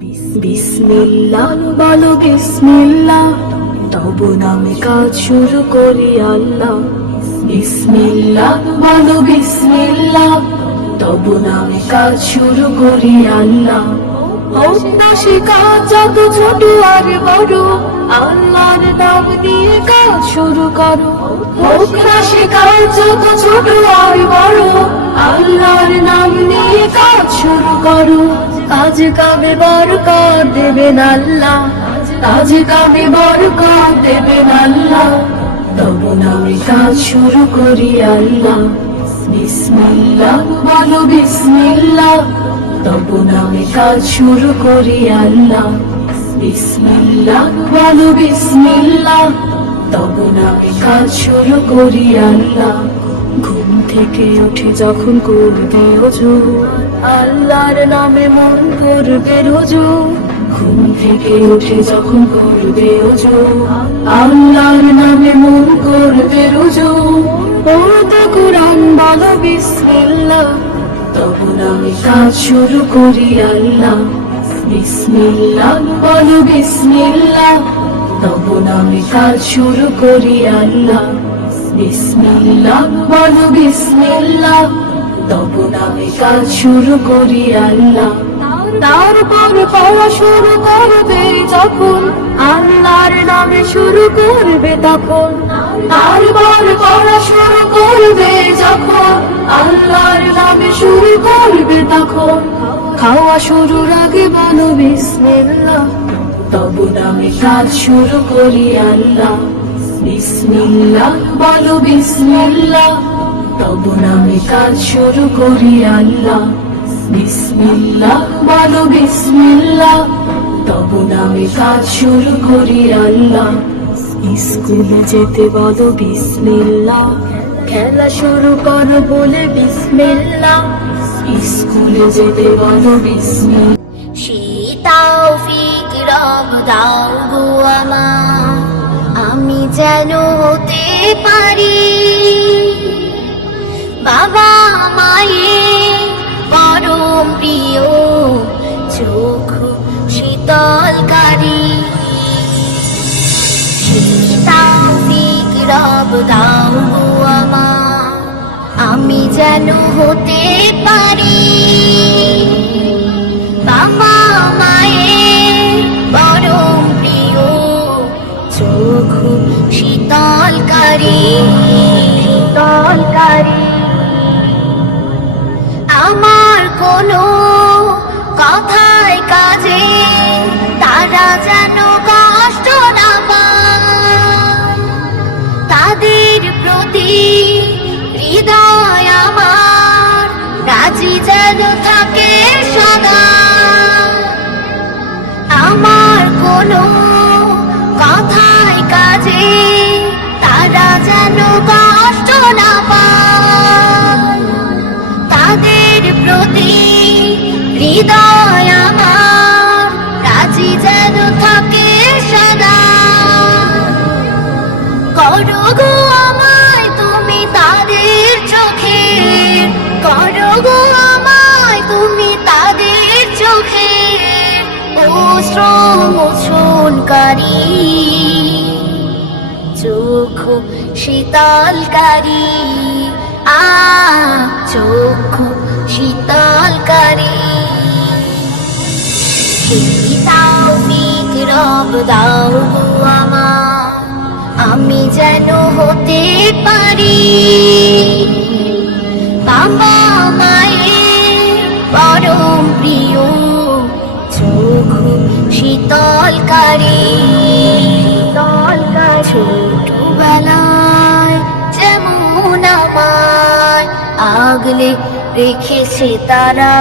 বিসমিল্লাহ বলো বিসমিল্লাহ, তবু নামে কাজ শুরু করি আল্লাহ। বিসমিল্লাহ বলো বিসমিল্লাহ, তবু নামে কাজ শুরু করি আল্লাহ। হোক না সে কাজ যত ছোট আর বড়, আল্লাহর নাম দিয়ে কাজ শুরু করো। হোক না সে কাজ যত ছোট আর বড়, আল্লাহর নাম নিয়ে কাজ শুরু করো। কাজ কামে বরকত দেবেন আল্লাহ, কাজ কামে বরকত দেবেন আল্লাহ, তবু নামে কাজ শুরু করি আল্লাহ। বিসমিল্লাহ বলো বিসমিল্লাহ, তবু নামে কাজ শুরু করি আল্লাহ। বিসমিল্লাহ বলো বিসমিল্লাহ, তবু নামে কাজ শুরু করি আল্লাহ। ঘুম থেকে উঠে যখন করবে ওযু, আল্লাহর নামে মন করবে রুজু। ঘুম থেকে উঠে যখন করবে ওযু, আল্লাহর নামে মন করবে রুজু। পড়তে কুরআন বলো বিসমিল্লাহ, তবু নামে কাজ শুরু করি আল্লাহ। বিসমিল্লাহ বলো বিসমিল্লাহ, তবু নামে কাজ শুরু করি আল্লাহ। বিসমিল্লাহ বলো বিসমিল্লাহ, তবু নামে কাজ শুরু করি আল্লাহ। তারপর পড়া শুরু করবে যখন, আল্লাহর নামে শুরু করবে তখন। তারপর পড়া শুরু করবে যখন, আল্লাহর নামে শুরু করবে তখন। খাওয়া শুরুর আগে বলো বিসমিল্লাহ, তবু নামে কাজ শুরু করি আল্লাহ। বিসমিল্লাহ বলো বিসমিল্লাহ, তবু নামে কাজ শুরু করি আল্লাহ। বিসমিল্লাহ বলো বিসমিল্লাহ, তবু নামে কাজ শুরু করি আল্লাহ। স্কুলে যেতে বলো বিসমিল্লাহ, খেলা শুরু করো বলে বিসমিল্লাহ। স্কুলে যেতে বলো বিসমিল্লাহ। তৌফিক রব দাও গো আমার, আমি যেন হতে পারি বাবা মায়ের পরম প্রিয়, চোখ শীতলকারী। তৌফিক রব দাও গো আমার, আমি যেন হতে পারি বাবা মায়ের পরম প্রিয়, চোখ শীতলকারী। আমার কোনো কথায় কাজে তারা যেন কষ্ট না পায়, তাদের প্রতি হৃদয় আমার রাজি যেন থাকে সদা। আমার কোনো কথায় কাজে তারা যেন কষ্ট না পায়, তাদের প্রতি হৃদয় আমার রাজি যেন থাকে সদা। করো গো আমায় তুমি তাদের চোখে, করো গো আমায় তুমি তাদের চোখে অশ্রু মোচনকারী, চোখ শীতলকারী। চোখ শীতলকারী। তৌফিক রব দাও গো আমার, আমি যেন হতে পারি বাবা মায়ের পরম প্রিয়, চোখ শীতলকারী। ছোটবেলায় যেমন আমায় আগলে রেখেছে তারা,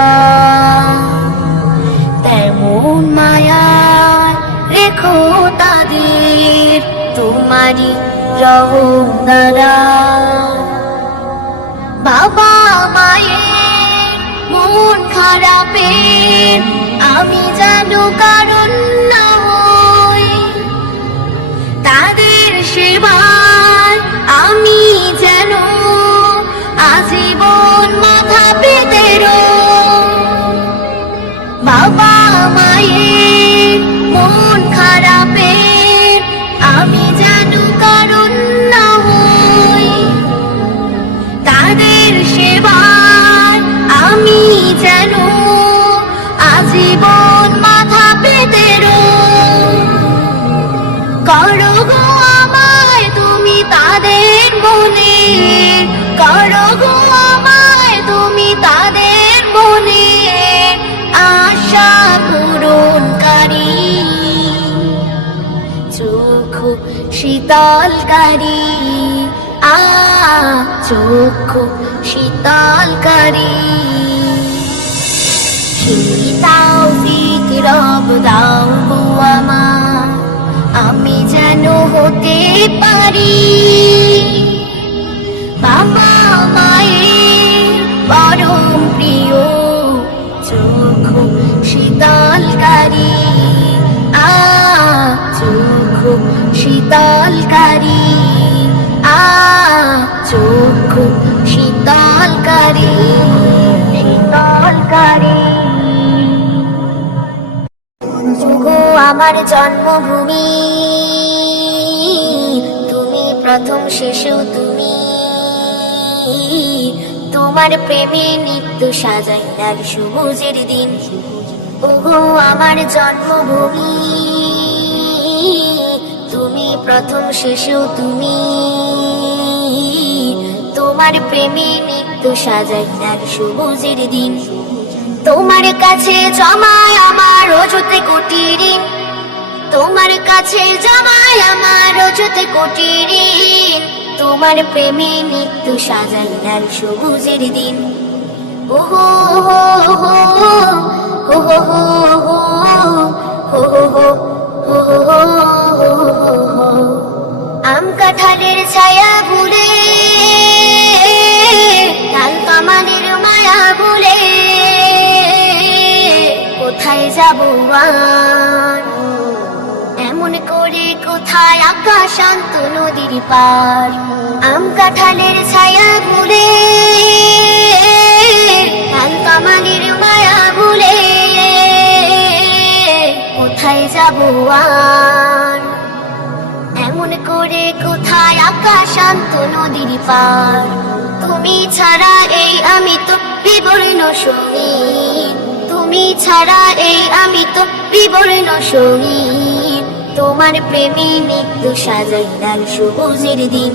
তেমন মায়ায় রেখো তাদের তোমারই রহম দ্বারা। বাবা মায়ের মন খারাপের আমি যেন কারণ না হই, তাদের সেবায় আমি যেন আজীবন মাথা পেতে রই। বাবা মায়ের যেন আজীবন মাথা পেতে করো গো আমায় তুমি তাদের মনে, করো গো আমায় তুমি তাদের মনে আশা পূরণকারী, চক্ষু শীতলকারী, চক্ষু শীতলকারী। তৌফিক রব দাও গো আমার, আমি যেন হতে পারি বাবা মায়ের পরম প্রিয়, চক্ষু শীতলকারী, চক্ষু শীতলকারী, চক্ষু শীতলকারী, শীতলকারী। গো আমার জন্মভূমি, তুমি প্রথম শিশু, তুমি তোমার প্রেমে নিত্য সাজাই লাল সবুজের দিন। ওগো আমার জন্মভূমি, তুমি প্রথম শিশু, তুমি তোমার প্রেমে নিত্য সাজাই লাল সবুজের দিন। তোমার কাছে জমায় আমার অযুতে কোটি ঋণ, তোমার কাছে জমায় আমার অযুতে কোটি ঋণ, তোমার প্রেমে নিত্য সাজাই লাল সবুজের দিন। ওহো হো হো হো হো হো হো হো হো হো। আম কাঁঠালের ছায়া ভুলে, লাল কামানের মায়া ভুলে কোথায় যাব আর, এমন করে কোথায় আকাশ শান্ত নদীর পার। আম কাঁঠালের ছায়া ভুলে, লাল কামানের মায়া ভুলে কোথায় যাব আর, এমন করে কোথায় আকাশ শান্ত নদীর পার। তুমি ছাড়া এই আমি তো বিবর্ণ সঙ্গীত, তুমি ছাড়া এই আমি তো বিবর্ণ সঙ্গীত, তোমার প্রেমে নিত্য সাজাই লাল সবুজের দিন।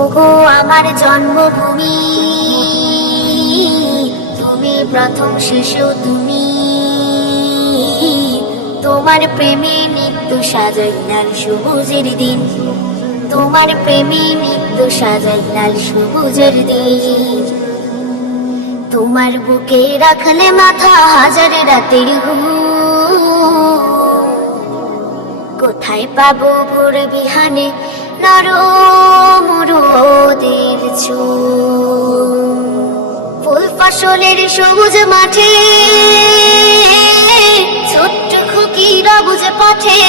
ওগো আমার জন্মভূমি, তুমি প্রথম শিশু, তুমি তোমার প্রেমে নিত্য সাজাই লাল সবুজের দিন, তোমার প্রেমে নিত্য সাজাই লাল সবুজের দিন। তোমার বুকে রাখলে মাথা হাজার রাতের ঘুম, কোথায় পাবো ভোর বিহানে নরম রোদের ছোঁয়া। ফুল ফসলের সবুজ মাঠে, ছোট্ট খুকির বুঝ পাঠে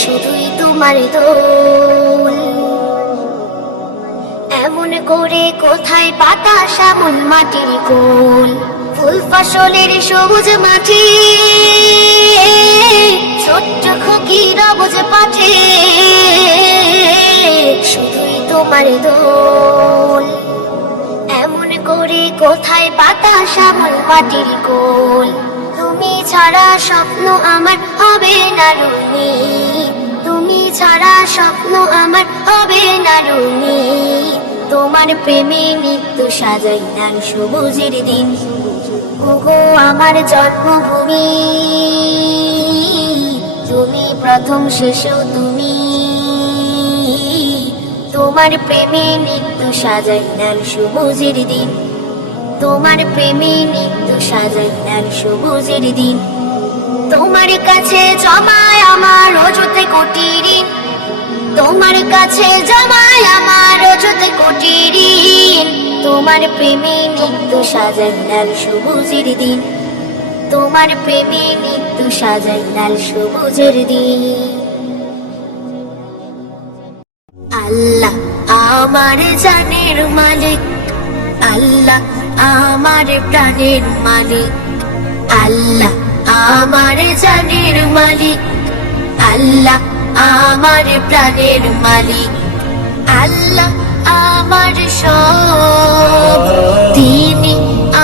শুধুই তোমার দোল। এমন করে কোথায় পাতা শ্যামল মাটির কোল, ফুল ফসলের সবুজ মাঠে, ছোট্ট খুকির বুঝ পাঠে শুধুই তোমার দোল। এমন করে কোথায় পাতা শ্যামল মাটির কোল। তুমি ছাড়া স্বপ্ন আমার হবে না রঙি, তুমি ছাড়া স্বপ্ন আমার হবে না রঙি, তোমার প্রেমে নিত্য সাজাই লাল সবুজের দিন। ওগো আমার জন্মভূমি, তুমি প্রথম শিশু, তুমি তোমার প্রেমে নিত্য সাজাই লাল সবুজের দিন, তোমার প্রেমে নিত্য সাজাই লাল সবুজের দিন। তোমার কাছে জমায় আমার অযুতে কোটি ঋণ, তোমার কাছে জমায় আমার অযুতে কোটি ঋণ, তোমার প্রেমে নিত্য সাজাই লাল সবুজের দিন, তোমার প্রেমে নিত্য সাজাই লাল সবুজের দিন। আল্লাহ আমার জানের মালিক, আল্লাহ আমার প্রাণের মালিক, আল্লাহ আমার জানের মালিক, আল্লাহ আমার প্রাণের মালিক, আল্লাহ আমার সব, তিনি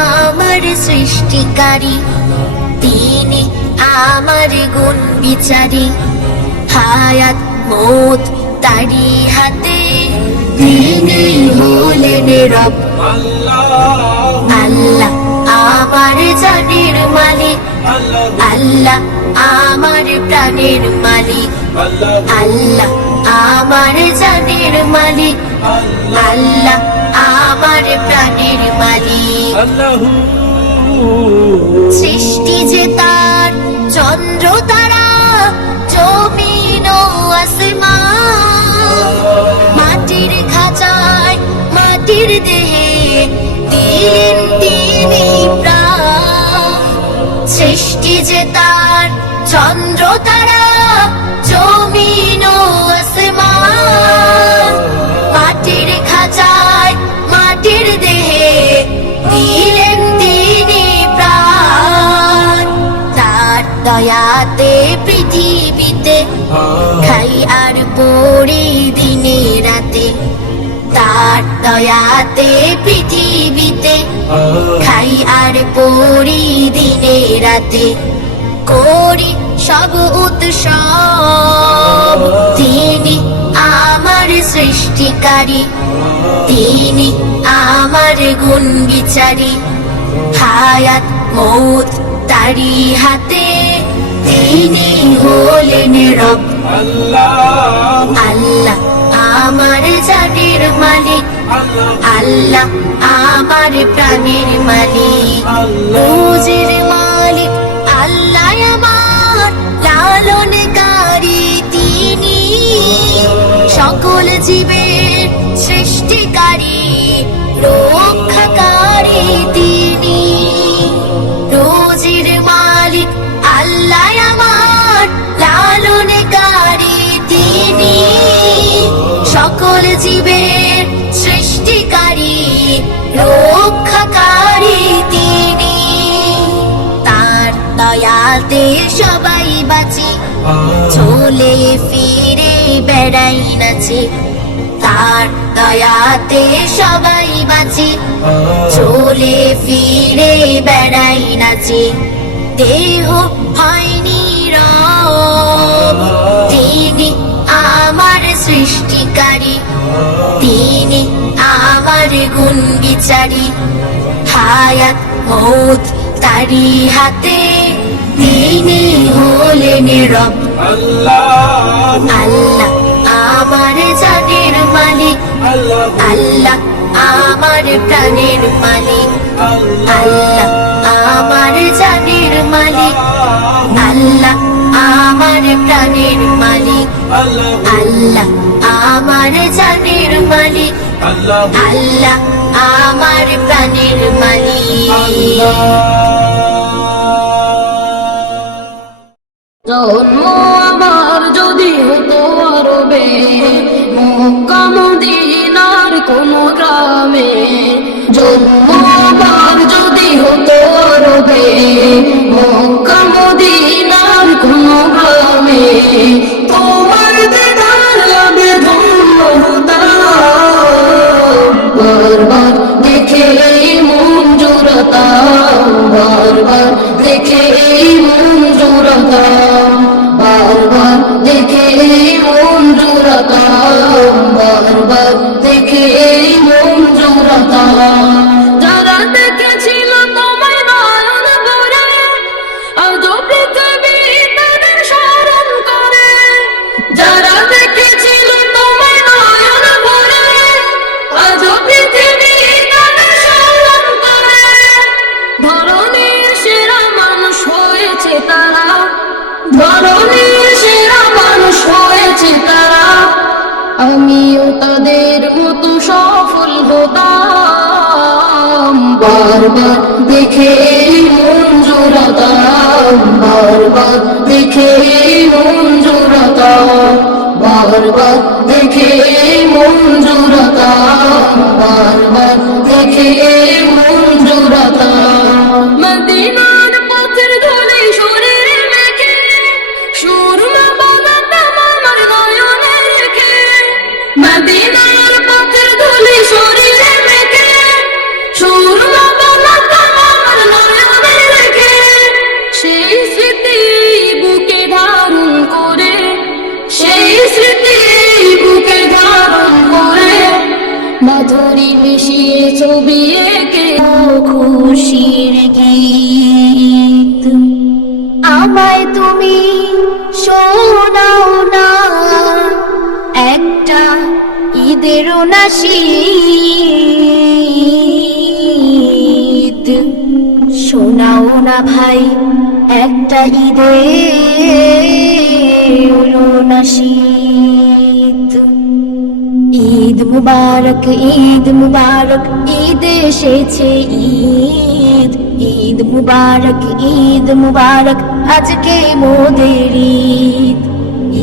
আমার সৃষ্টিকারী, তিনি আমার গুণ বিচারী, হায়াত মৌত তারি হাতে, তিনি হলেন রব। আল্লাহ আমার জানের মালিক, আল্লাহ আমার প্রাণের মালিক, আল্লাহ আমার জানের মালিক, আল্লাহ আমার প্রাণের মালিক। সৃষ্টি যে তার, চন্দ্র তারা, জমিন ও আসমান, মাটির খাঁচায় মাটির দেহে দিলেন তিনি প্রাণ। সৃষ্টি যে তার, চন্দ্র তারা, জমিন ও আসমান, মাটির খাঁচায় মাটির দেহে দিলেন তিনি প্রাণ। তার দয়াতে পৃথিবীতে খাই আর পড়ি দিনে রাতে, তার দয়াতে পৃথিবীতে খাই আর পড়ি দিনে রাতে, করি সব উৎসব, তিনি আমার সৃষ্টিকারী, তিনি আমার গুণ বিচারী, হায়াত মৌত তারি হাতে, তিনি হলেন রব। আল্লাহ আমার জানের মালিক, আল্লাহ আমার প্রাণের মালিক, রোজের মালিক আল্লাহ আমার, লালনকারী তিনি, সকল জীবের সৃষ্টিকারী, রক্ষাকারী তিনি। রোজের মালিক আল্লাহ আমার, লালনকারী তিনি, সকল জীবের সৃষ্টিকারী, রক্ষাকারী তিনি। তার দয়াতে সবাই বাঁচি, চলে ফিরে বেড়াই নাচি, তার দয়াতে সবাই বাঁচি, চলে ফিরে বেড়াই নাচি, দেহ হয়নি রব, তিনি আমার সৃষ্টিকারী, তিনি আমার গুণ বিচারী, হায়াত মৌত তারি হাতে, তিনি হলেন রব। আল্লাহ আমার জানের মালিক, আল্লাহ আমার প্রাণের মালিক, আল্লাহ আমার জানের মালিক, আল্লাহ আমার প্রাণের মালিক, আল্লাহ আমার জানের মালিক, আল্লাহ আমার প্রাণের মালিক। জন্ম আমার যদি হতো আরবে, মক্কা মদিনার কোন গ্রামে, জন্ম আমার যদি হতো আরবে, মক্কা মদিনার কোন গ্রামে, তোমার দিদার লাভে ধন্য হতাম, বারবার দেখে মন জুড়াতাম, বারবার দেখে মন জুড়াতাম, বারবার দেখে মন জুড়াতাম, বারবার দেখে মন জুড়াতাম। যারা দেখেছিল তোমায় নয়ন ভরে, আজও পৃথিবী তাদের স্মরণ করে, যারা দেখেছিল তোমায় নয়ন ভরে, আজও পৃথিবী তাদের স্মরণ করে। ধরনীর সেরা মানুষ হয়েছে তারা, ধরনীর সেরা মানুষ হয়েছে তারা, আমিও তাদের মতো সফল হতাম, বারবার দেখে মন জোড়াতাম, বারবার দেখে মন জোড়াতাম, বারবার দেখে মন জোড়াতাম, বারবার দেখে মন জোড়াতাম। মদিনার পথের ধুলি শরীরে মেখে, সুরমা বানাতাম আমার নয়নে রেখে, মদিনার পথের ধুলি খুশির গীত। আমায় তুমি শোনাও না একটা ঈদের নাশীদ, শোনাও না ভাই একটা ঈদের নাশীদ। ঈদ মুবারক, ঈদ মুবারক, ঈদ এসেছে ঈদ। ঈদ মুবারক, ঈদ মুবারক, আজকে মোদের ঈদ।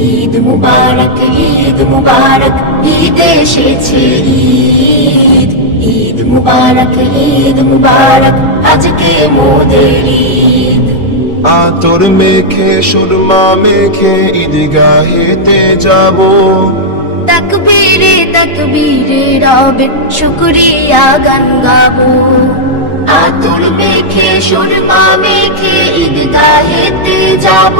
ঈদ মুবারক, ঈদ মুবারক, ঈদ এসেছে ঈদ। ঈদ মুবারক, ঈদ মুবারক, আজকে মোদের ঈদ। আতর মেখে সুরমা মেখে ঈদগাহেতে যাব, তাকবীরে তাকবীরে রবের শুকরিয়া গান গাবো। আতর মেখে সুরমা মেখে ঈদগাহেতে যাব,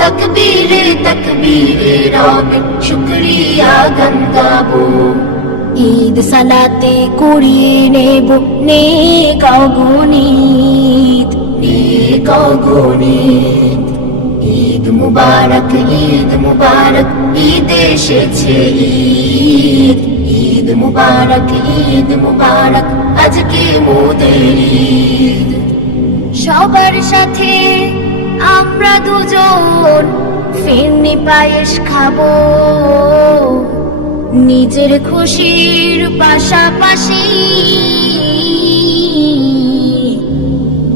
তাকবীরে তাকবীরে রবের শুকরিয়া গান গাবো। ঈদ সালাতে কুড়িয়ে নেব নেক অগণিত, নেক অগণিত। ঈদ মুবারক, ঈদ মুবারক, ঈদ এসেছে ঈদ। ঈদ মুবারক, ঈদ মুবারক, আজকে মোদের ঈদ। সবার সাথে আমরা দুজন ফিরনি পায়েস খাবো, নিজের খুশির পাশাপাশি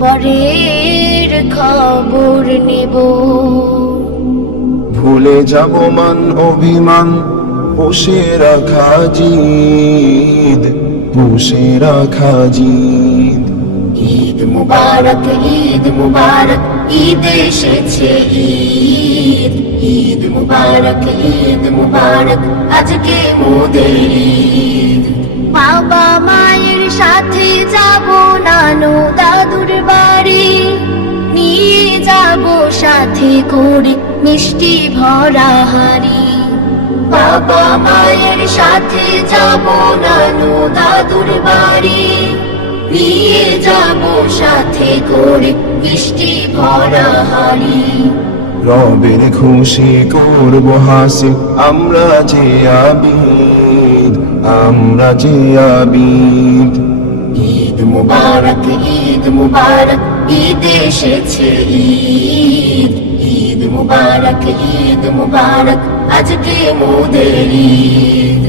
পরের খবর নেব। ভুলে যাব মান অভিমান, পুষে রাখা জিদ, পুষে রাখা জিদ। ঈদ মুবারক, ঈদ মুবারক, ঈদ এসেছে ঈদ। ঈদ মুবারক, ঈদ মুবারক, আজকে মোদের ঈদ। বাবা মায়ের সাথে যাব নানু দাদুর বাড়ি, নিয়ে যাব সাথে করে মিষ্টি ভরা হাড়ি। বাবা মায়ের সাথে যাব নানু দাদুর বাড়ি, নিয়ে যাব সাথে করে মিষ্টি ভরা হাড়ি। রবের খুশি করব হাসি, আমরা যে আবিদ, আমরা যে আবিদ। ঈদ মুবারক, ঈদ মুবারক, ঈদ এসেছে ঈদ। ঈদ মুবারক, ঈদ মুবারক, আজকে মোদের ঈদ।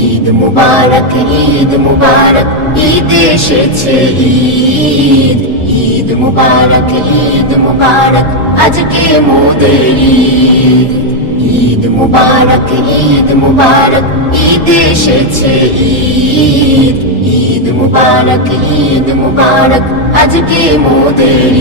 ঈদ মুবারক, ঈদ মুবারক, ঈদ এসেছে ঈদ। ঈদ মুবারক, ঈদ মুবারক, আজকে মোদের ঈদ। ঈদ মুবারক, ঈদ মুবারক, ঈদ এসেছে ঈদ। ঈদ মুবারক, ঈদ মুবারক, আজকে মোদের